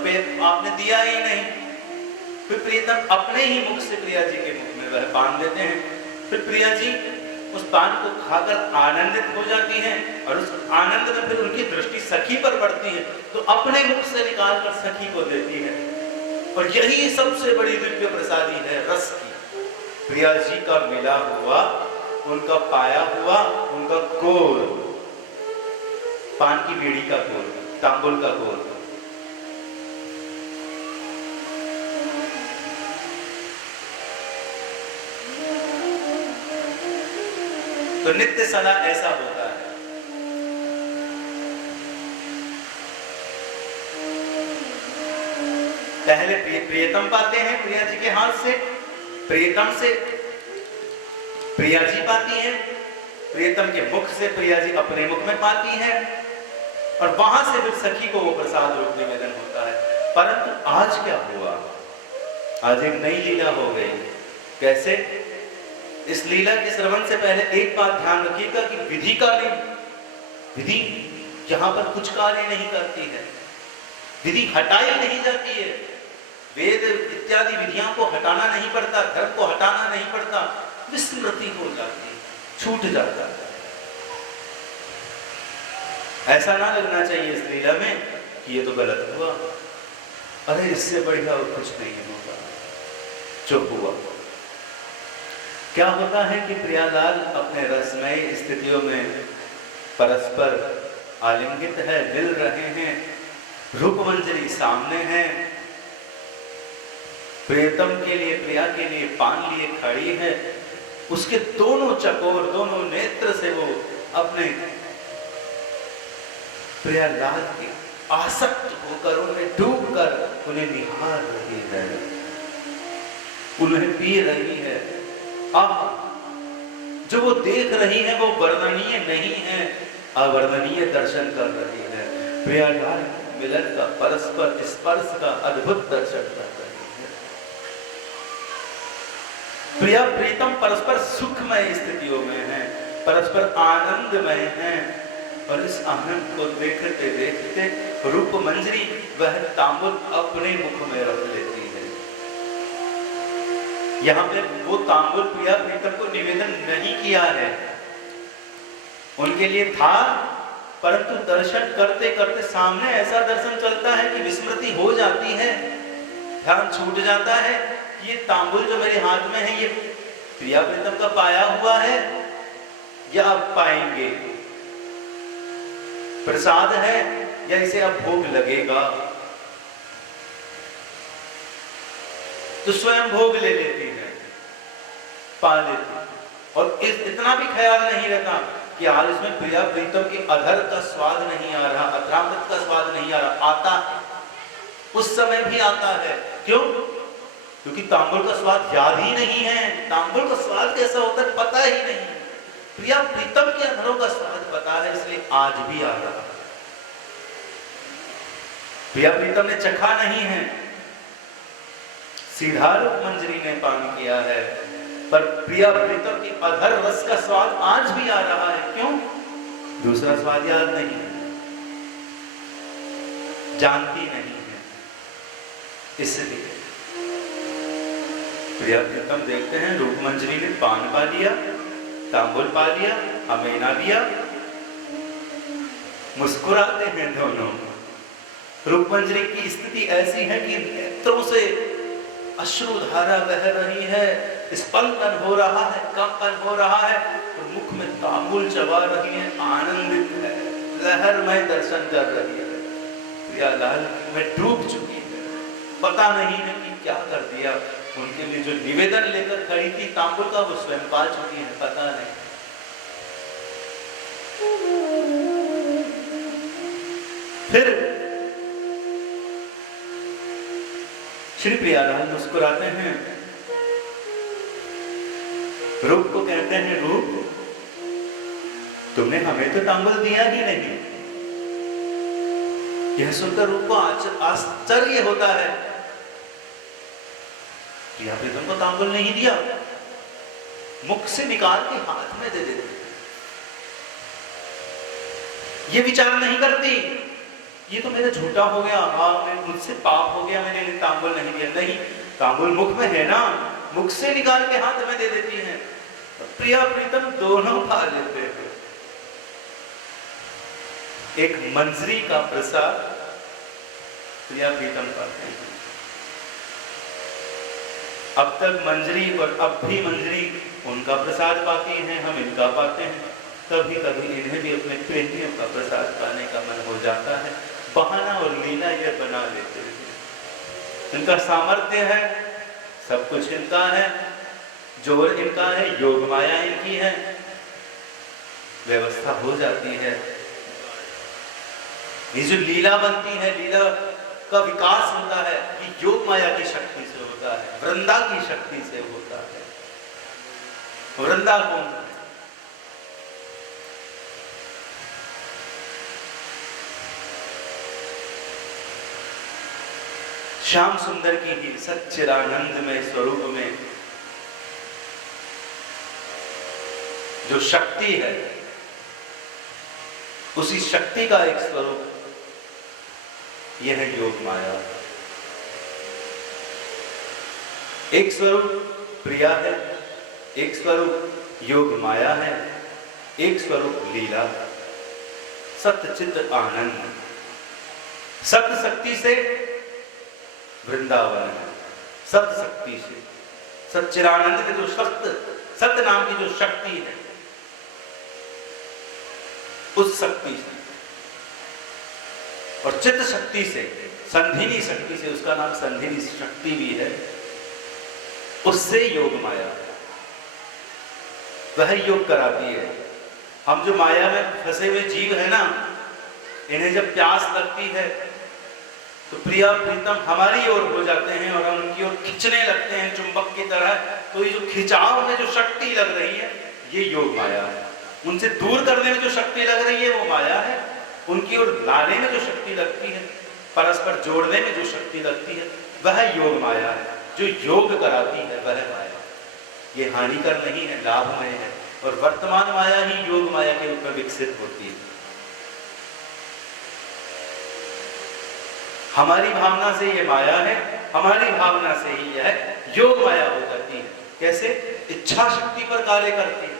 आपने दिया ही नहीं। फिर प्रियतम अपने ही मुख से प्रिया जी के मुख में वह पान देते हैं। फिर प्रिया जी उस पान को खाकर आनंदित हो जाती हैं, और उस आनंद में फिर उनकी दृष्टि सखी पर पड़ती है, तो अपने मुख से निकाल कर सखी को देती है। और यही सबसे बड़ी दिव्य प्रसादी है रस की। प्रिया जी का मिला हुआ, उनका पाया हुआ, उनका कोर, पान की बीड़ी का कोर, तांबुल का कोर। तो नित्य सदा ऐसा होता है। पहले प्रियतम पाते हैं प्रिया जी के हाथ से, प्रियतम से प्रिया जी पाती हैं, प्रियतम के मुख से प्रिया जी अपने मुख में पाती हैं, और वहां से फिर सखी को वो प्रसाद रूप निवेदन होता है। परंतु आज क्या हुआ? आज एक नई लीला हो गई। कैसे? इस लीला के श्रवण से पहले एक बात ध्यान रखिएगा कि विधि का नहीं, विधि यहाँ पर कुछ कार्य नहीं करती है, विधि हटाई नहीं जाती है, वेद इत्यादि विधियों को हटाना नहीं पड़ता, धर्म को हटाना नहीं पड़ता, विस्मृति हो जाती है, छूट जाता है। ऐसा ना लगना चाहिए इस लीला में कि ये तो गलत हुआ, अरे इससे बढ़िया और कुछ नहीं होगा जो हुआ। क्या होता है कि प्रियालाल अपने रसमयी स्थितियों में परस्पर आलिंगित है, मिल रहे हैं, रूपमंजरी सामने है, प्रियतम के लिए, प्रिया के लिए पान लिए खड़ी है, उसके दोनों चकोर, दोनों नेत्र से वो अपने प्रियालाल के आसक्त होकर, उन्हें डूबकर उन्हें निहार रही है, उन्हें पी रही है। अब जो वो देख रही है वो वर्णनीय नहीं है, अवर्णनीय दर्शन कर रही है। प्रियालाल मिलन का, परस्पर स्पर्श का अद्भुत दर्शन कर रही है। प्रिया प्रीतम परस्पर सुखमय स्थितियों में है, परस्पर आनंदमय है, और इस आनंद को देखते देखते रूपमंजरी वह तांबुल अपने मुख में रख लेती है। यहाँ पे वो तांबुल प्रिया प्रीतम को निवेदन नहीं किया है, उनके लिए था, परंतु दर्शन करते करते सामने ऐसा दर्शन चलता है कि विस्मृति हो जाती है, ध्यान छूट जाता है कि ये तांबुल जो मेरे हाथ में है ये प्रिया प्रीतम का पाया हुआ है या अब पाएंगे, प्रसाद है या इसे अब भोग लगेगा, तो स्वयं भोग ले लेती है, पा लेती है, और इतना भी ख्याल नहीं रहता कि आज इसमें प्रिया प्रीतम के अधर का स्वाद नहीं आ रहा, अधरामृत का स्वाद नहीं आ रहा, आता है, उस समय भी आता है। क्यों? क्योंकि तांबुल का स्वाद याद ही नहीं है, तांबुल का स्वाद कैसा होता है पता ही नहीं, प्रिया प्रीतम के अधरों का स्वाद पता है, इसलिए आज भी आ रहा है। प्रिया प्रीतम ने चखा नहीं है, सीधा रूपमंजरी ने पान किया है, पर प्रिया प्रीतम की अधर रस का स्वाद आज भी आ रहा है। क्यों? दूसरा स्वाद याद नहीं है, जानती नहीं है, इसलिए प्रिया प्रीतम देखते हैं रूपमंजरी ने पान पा लिया, तांबुल पा लिया, हमें ना दिया, मुस्कुराते हैं दोनों। रूपमंजरी की स्थिति ऐसी है कि नेत्रों से अश्रुधारा बह रही है, स्पंदन हो रहा है, कंपन हो रहा है, और मुख में तांबुल चबा रही है, आनंदित है, लहरमय दर्शन कर रही है। प्रियालाल में डूब चुकी है, पता नहीं है कि क्या कर दिया। उनके लिए जो निवेदन लेकर खड़ी थी तांबुल का, वो स्वयं पा चुकी है, पता नहीं। फिर श्री प्रियालाल मुस्कुराते हैं, रूप को कहते हैं, रूप तुमने हमें तो तांबुल दिया ही नहीं। यह सुनकर रूप को आश्चर्य होता है, प्रिया प्रीतम को तांबुल नहीं दिया, मुख से निकाल के हाथ में दे देते, ये विचार नहीं करती ये तो मेरा झूठा हो गया, हाँ मुझसे पाप हो गया, मैंने तांबुल नहीं दिया। नहीं, तांबुल मुख में है ना, मुख से निकाल के हाथ में दे देती हैं। प्रिया प्रीतम दोनों खा लेते हैं। एक मंजरी का प्रसाद प्रिया प्रीतम पाते हैं। अब तक मंजरी और अब भी मंजरी उनका प्रसाद पाती हैं, हम इनका पाते हैं। कभी कभी इन्हें भी अपने प्रेमियों का प्रसाद पाने का मन हो जाता है, बहाना और लीला ये बना लेते हैं। इनका सामर्थ्य है, सब कुछ इनका है, जोर इनका है, योग माया इनकी है, व्यवस्था हो जाती है। ये जो लीला बनती है, लीला का विकास होता है, ये योग माया की शक्ति से होता है, वृंदा की शक्ति से होता है। वृंदा कौन है? श्याम सुंदर की ही सच्चिदानंद में स्वरूप में जो शक्ति है, उसी शक्ति का एक स्वरूप यह है योग माया। एक स्वरूप प्रिया है, एक स्वरूप योग माया है, एक स्वरूप लीला, सत्य चित्त आनंद। सत्य शक्ति से वृंदावन है, सत्य शक्ति से सच्चिदानंद में जो सत्य नाम की जो शक्ति है, उस शक्ति से और चित्त शक्ति से, संधिनी शक्ति से, उसका नाम संधिनी शक्ति भी है, उससे योग माया वह योग कराती है। हम जो माया में फंसे हुए जीव है ना, इन्हें जब प्यास लगती है तो प्रिया प्रीतम हमारी ओर हो जाते हैं और हम उनकी ओर खींचने लगते हैं चुंबक की तरह। तो ये जो खिंचाव में जो शक्ति लग रही है, ये योग माया है। उनसे दूर करने में जो शक्ति लग रही है, वो माया है। उनकी ओर लाने में जो शक्ति लगती है, परस्पर जोड़ने में जो शक्ति लगती है, वह योग माया है। जो योग कराती है वह माया, ये हानिकर नहीं है, लाभमय है। और वर्तमान माया ही योग माया के रूप में विकसित होती है। हमारी भावना से ये माया है, हमारी भावना से ही यह योग माया हो जाती है। कैसे? इच्छा शक्ति पर कार्य करती है।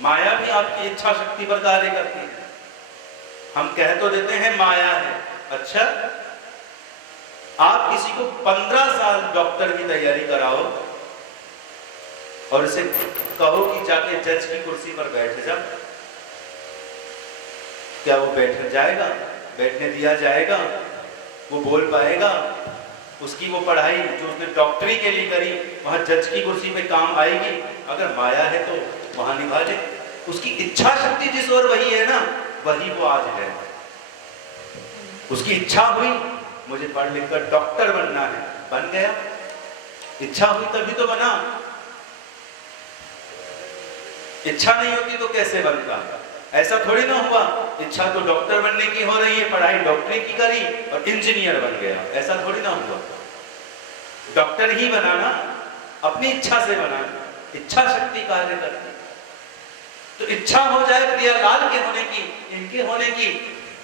माया भी आपकी इच्छा शक्ति पर कार्य करती है। हम कह तो देते हैं माया है। अच्छा, आप किसी को 15 साल डॉक्टर की तैयारी कराओ और इसे कहो कि जाके जज की कुर्सी पर बैठ जा, क्या वो बैठ जाएगा? बैठने दिया जाएगा? वो बोल पाएगा? उसकी वो पढ़ाई जो उसने डॉक्टरी के लिए करी, वहां जज की कुर्सी पे काम आएगी? अगर माया है तो वहां निभा ले। उसकी इच्छा शक्ति जिस ओर वही है ना, वही वो आज है। उसकी इच्छा हुई मुझे पढ़ लिख कर डॉक्टर बनना है, बन गया। इच्छा हुई तभी तो बना। इच्छा नहीं होती तो कैसे बनता? ऐसा थोड़ी ना हुआ इच्छा तो डॉक्टर बनने की हो रही है, पढ़ाई डॉक्टरी की करी और इंजीनियर बन गया। ऐसा थोड़ी ना हुआ। डॉक्टर ही बनाना, अपनी इच्छा से बनाना। इच्छा शक्ति कार्य करती। तो इच्छा हो जाए प्रियालाल के होने की, इनके होने की,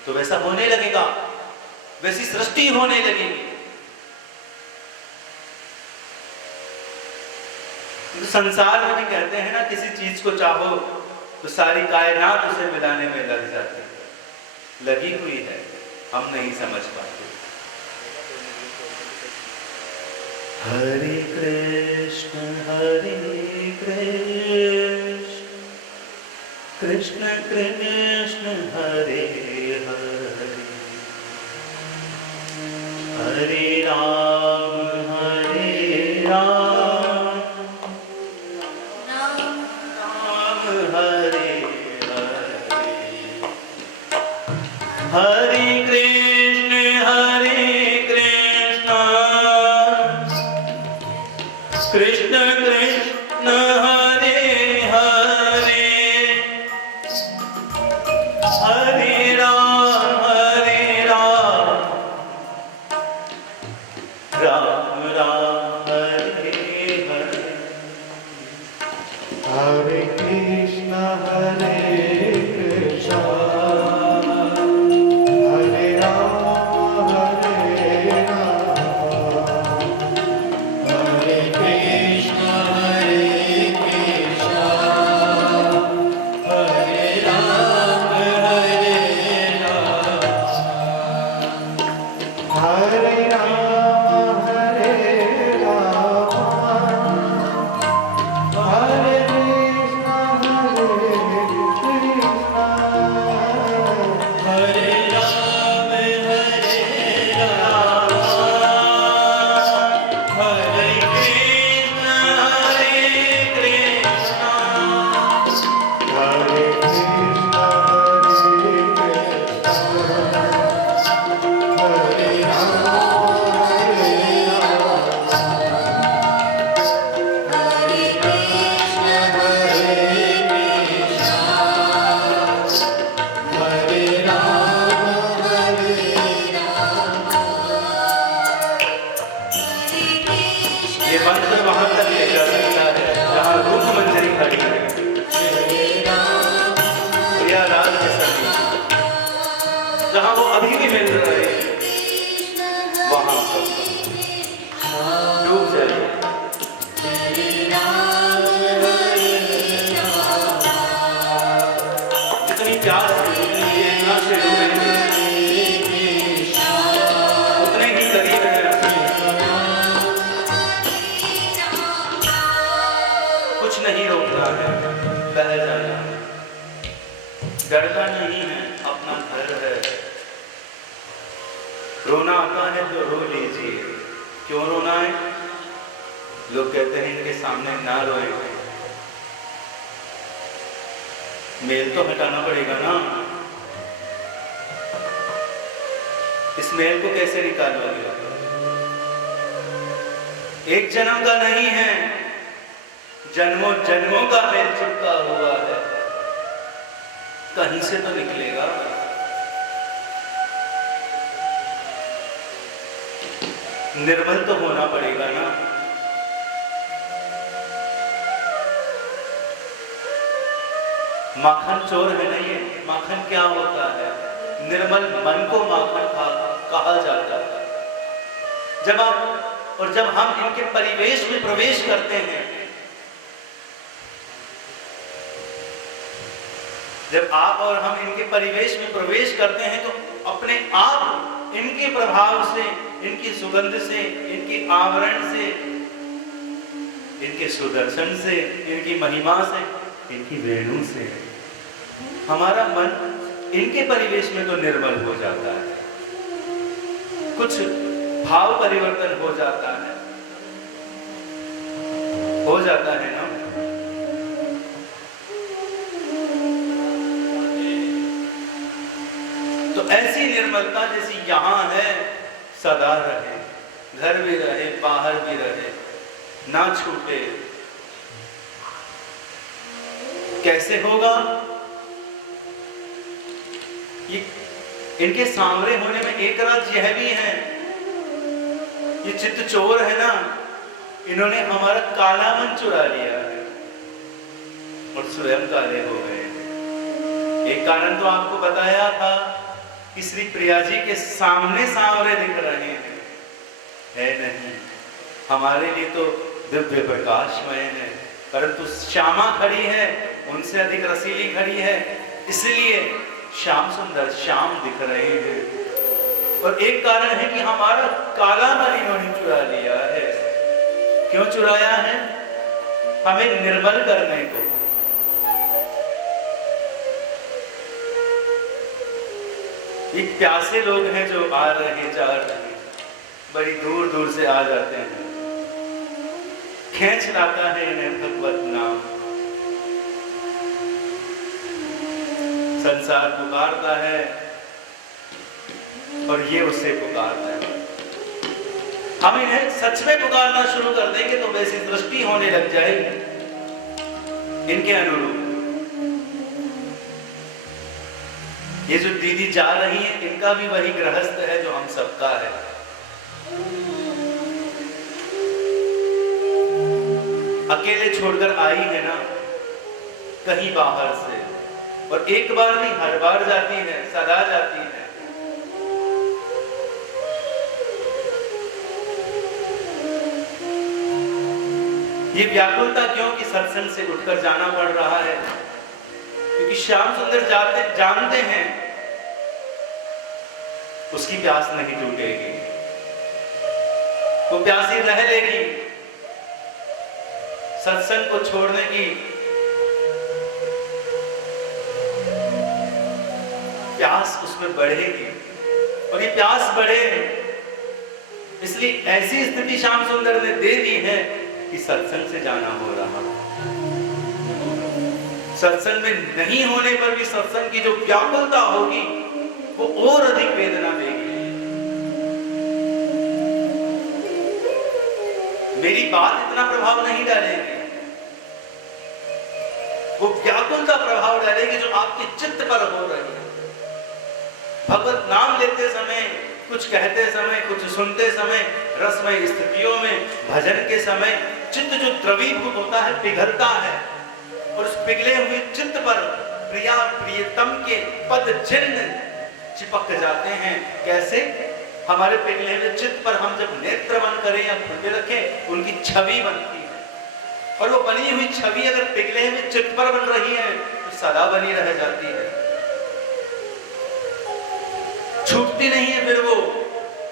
तो वैसा होने लगेगा, वैसी सृष्टि होने लगेगी। तो संसार में भी कहते हैं ना, किसी चीज को चाहो तो सारी कायनात उसे मिलाने में लग जाती है। लगी हुई है, हम नहीं समझ पाते। हरे कृष्ण कृष्ण कृष्ण हरे हरे, हरे राम हरे हरे कृष्ण कृष्ण हरे हरे, हरे राम राम राम हरे हरे। हरे कृष्णा हरे कृष्णा, हरे राम हरे राम, हरे कृष्णा हरे कृष्णा, हरे राम हरे राम, हरे राम हरे राम, हरे जहां वो अभी भी मिल रहे हैं वहां डूब जाइए। जितनी प्यास जितनी चेतना से डूबेंगे उतने ही करीब है। कुछ नहीं रोकना है, बह जाना है। डरना नहीं है, अपना घर है। रोना आता है तो रो लीजिए। क्यों रोना है? लोग कहते हैं इनके सामने ना रोए। मेल तो हटाना पड़ेगा ना। इस मेल को कैसे निकालोगे? एक जन्म का नहीं है, जन्मों जन्मों का मेल चिपका हुआ है। कहीं से तो निकलेगा। निर्मल तो होना पड़ेगा ना। माखन चोर है नहीं है। माखन क्या होता है? निर्मल मन को माखन कहा जाता है। जब हम इनके परिवेश में प्रवेश करते हैं, जब आप और हम इनके परिवेश में प्रवेश करते हैं तो अपने आप इनके प्रभाव से, इनकी सुगंध से, इनके आवरण से, इनके सुदर्शन से, इनकी महिमा से, इनकी वेणु से हमारा मन इनके परिवेश में तो निर्मल हो जाता है। कुछ भाव परिवर्तन हो जाता है ना। तो ऐसी निर्मलता जैसी यहां है सदा रहे, घर भी रहे, बाहर भी रहे, ना छूटे। कैसे होगा? ये इनके सांवरे होने में एक राज यह भी है, ये चित्त चोर है ना, इन्होंने हमारा काला मन चुरा लिया है और स्वयं काले हो गए। एक कारण तो आपको बताया था कि श्री प्रिया जी के सामने सांवरे दिख रहे हैं, है नहीं। हमारे लिए तो दिव्य प्रकाशमय है, परंतु श्यामा खड़ी है, उनसे अधिक रसीली खड़ी है, इसलिए श्याम सुंदर श्याम दिख रहे हैं। और एक कारण है कि हमारा काला मन इन्होंने चुरा लिया है। क्यों चुराया है? हमें निर्मल करने को। ये प्यासे लोग हैं जो आ रहे जा रहे, बड़ी दूर दूर से आ जाते हैं। खींच लाता है इन्हें भगवत नाम। संसार पुकारता है और ये उससे पुकारता है। हम इन्हें सच में पुकारना शुरू कर देंगे तो वैसी दृष्टि होने लग जाएगी इनके अनुरूप। ये जो दीदी जा रही है, इनका भी वही गृहस्थ है जो हम सबका है। अकेले छोड़कर आई है ना कहीं बाहर से, और एक बार नहीं हर बार जाती है, सदा जाती है। ये व्याकुलता क्यों कि सत्संग से उठकर जाना पड़ रहा है? क्योंकि श्याम सुंदर जानते हैं उसकी प्यास नहीं टूटेगी, वो प्यासी रह लेगी। सत्संग को छोड़ने की प्यास उसमें बढ़ेगी, और ये प्यास बढ़े इसलिए ऐसी स्थिति श्याम सुंदर ने दे दी है कि सत्संग से जाना हो रहा। सत्संग में नहीं होने पर भी सत्संग की जो व्याकुलता होगी वो और अधिक वेदना देगी। मेरी बात इतना प्रभाव नहीं डालेगी, वो व्याकुलता प्रभाव डालेगी जो आपके चित्त पर हो रही है। भगवत नाम लेते समय, कुछ कहते समय, कुछ सुनते समय, रसमय स्थितियों में, भजन के समय चित्त जो द्रवीभूत होता है, पिघलता है, और उस पिघले हुए चित्त पर प्रिया प्रियतम के पद चिन्ह चिपक जाते हैं। कैसे? हमारे पिघले हुए चित्त पर हम जब नेत्रवन करें या खुले रखें, उनकी छवि बनती है। और वो बनी हुई छवि अगर पिघले हुए चित्त पर बन रही है तो सदा बनी रह जाती है, छूटती नहीं है फिर वो।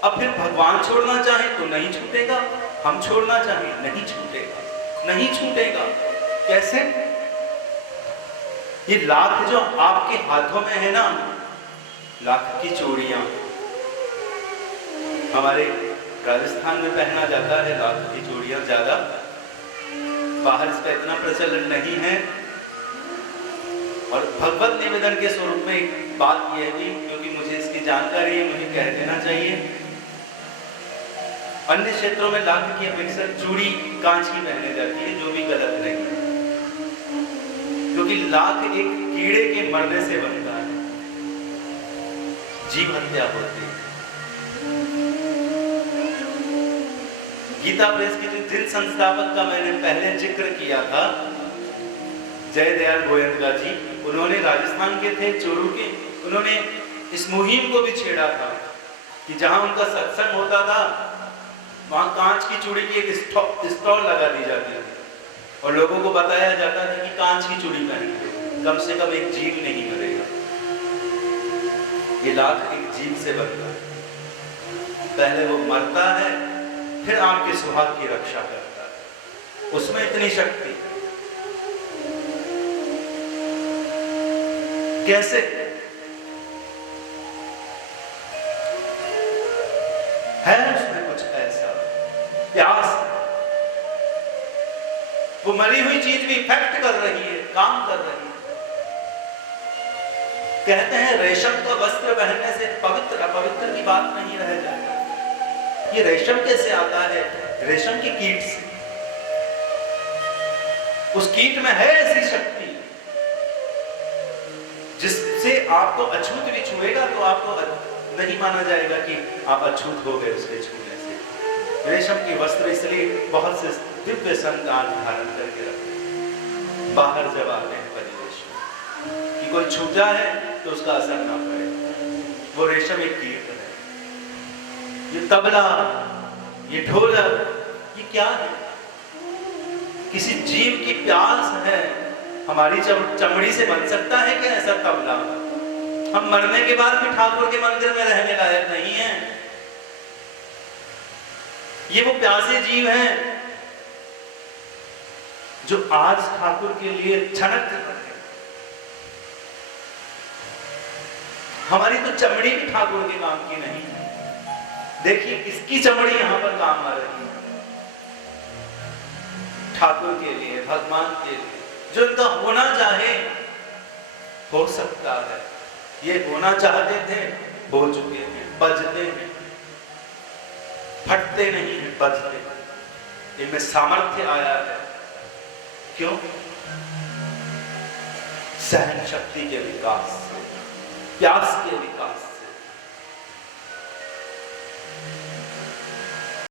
अब फिर भगवान छोड़ना चाहे तो नहीं छूटेगा, हम छोड़ना चाहे नहीं छूटेगा, नहीं छूटेगा। कैसे? ये लाख जो आपके हाथों में है ना, लाख की चूड़ियां हमारे राजस्थान में पहना जाता है, लाख की चूड़ियां ज्यादा, बाहर इसका इतना प्रचलन नहीं है। और भगवत निवेदन के स्वरूप में एक बात यह भी, क्योंकि मुझे इसकी जानकारी है, मुझे कह देना चाहिए, अन्य क्षेत्रों में लाख की अपेक्षा चूड़ी कांच की पहने जाती है, जो भी गलत नहीं है, क्योंकि लाख एक कीड़े के मरने से बनता है, जीव हत्या होती है। गीता प्रेस के जिन संस्थापक का मैंने पहले जिक्र किया था, जय दयाल गोयंका जी, उन्होंने राजस्थान के थे, चोरू के, उन्होंने इस मुहिम को भी छेड़ा था कि जहां उनका सत्संग होता था वहां कांच की चूड़ी की एक स्टॉल लगा दी जाती थी और लोगों को बताया जाता था कि कांच की चूड़ी पहनिए, कम से कम एक जीव नहीं मरेगा। ये लाख एक जीव से बनता है, पहले वो मरता है, फिर आपके सुहाग की रक्षा करता है, उसमें इतनी शक्ति। कैसे? है उसमें कुछ ऐसा प्यास, वो मरी हुई चीज भी इफेक्ट कर रही है, काम कर रही है। कहते हैं रेशम का वस्त्र पहनने से पवित्र अपवित्र की बात नहीं रह जाती। ये रेशम कैसे आता है? रेशम की कीट से। उस कीट में है ऐसी शक्ति जिससे आपको अछूत भी छुएगा तो आपको नहीं माना जाएगा कि आप अछूत हो गए उसके छूने से। रेशम के वस्त्र इसलिए बहुत से दिव्य संत आज धारण करके रखते, बाहर जब आते हैं परिवेश में कि कोई छूटा है तो उसका असर ना पड़े। वो रेशम एक कीट है। ये तबला, ये ढोलक, ये क्या है? किसी जीव की प्यास है, हमारी चमड़ी से बन सकता है क्या ऐसा तबला? हम मरने के बाद भी ठाकुर के मंदिर में रहने लायक नहीं है। ये वो प्यासे जीव हैं जो आज ठाकुर के लिए छनक रहे। हमारी तो चमड़ी भी ठाकुर के काम की नहीं है। देखिए किसकी चमड़ी यहां पर काम आ रही है? ठाकुर के लिए, भगवान के लिए। जो इनका होना चाहे हो सकता है। ये होना चाहते थे, हो चुके हैं, बजते हैं, फटते नहीं हैं, बजते हैं। इनमें सामर्थ्य आया है। क्यों? सहन शक्ति के विकास से, प्यास के विकास से।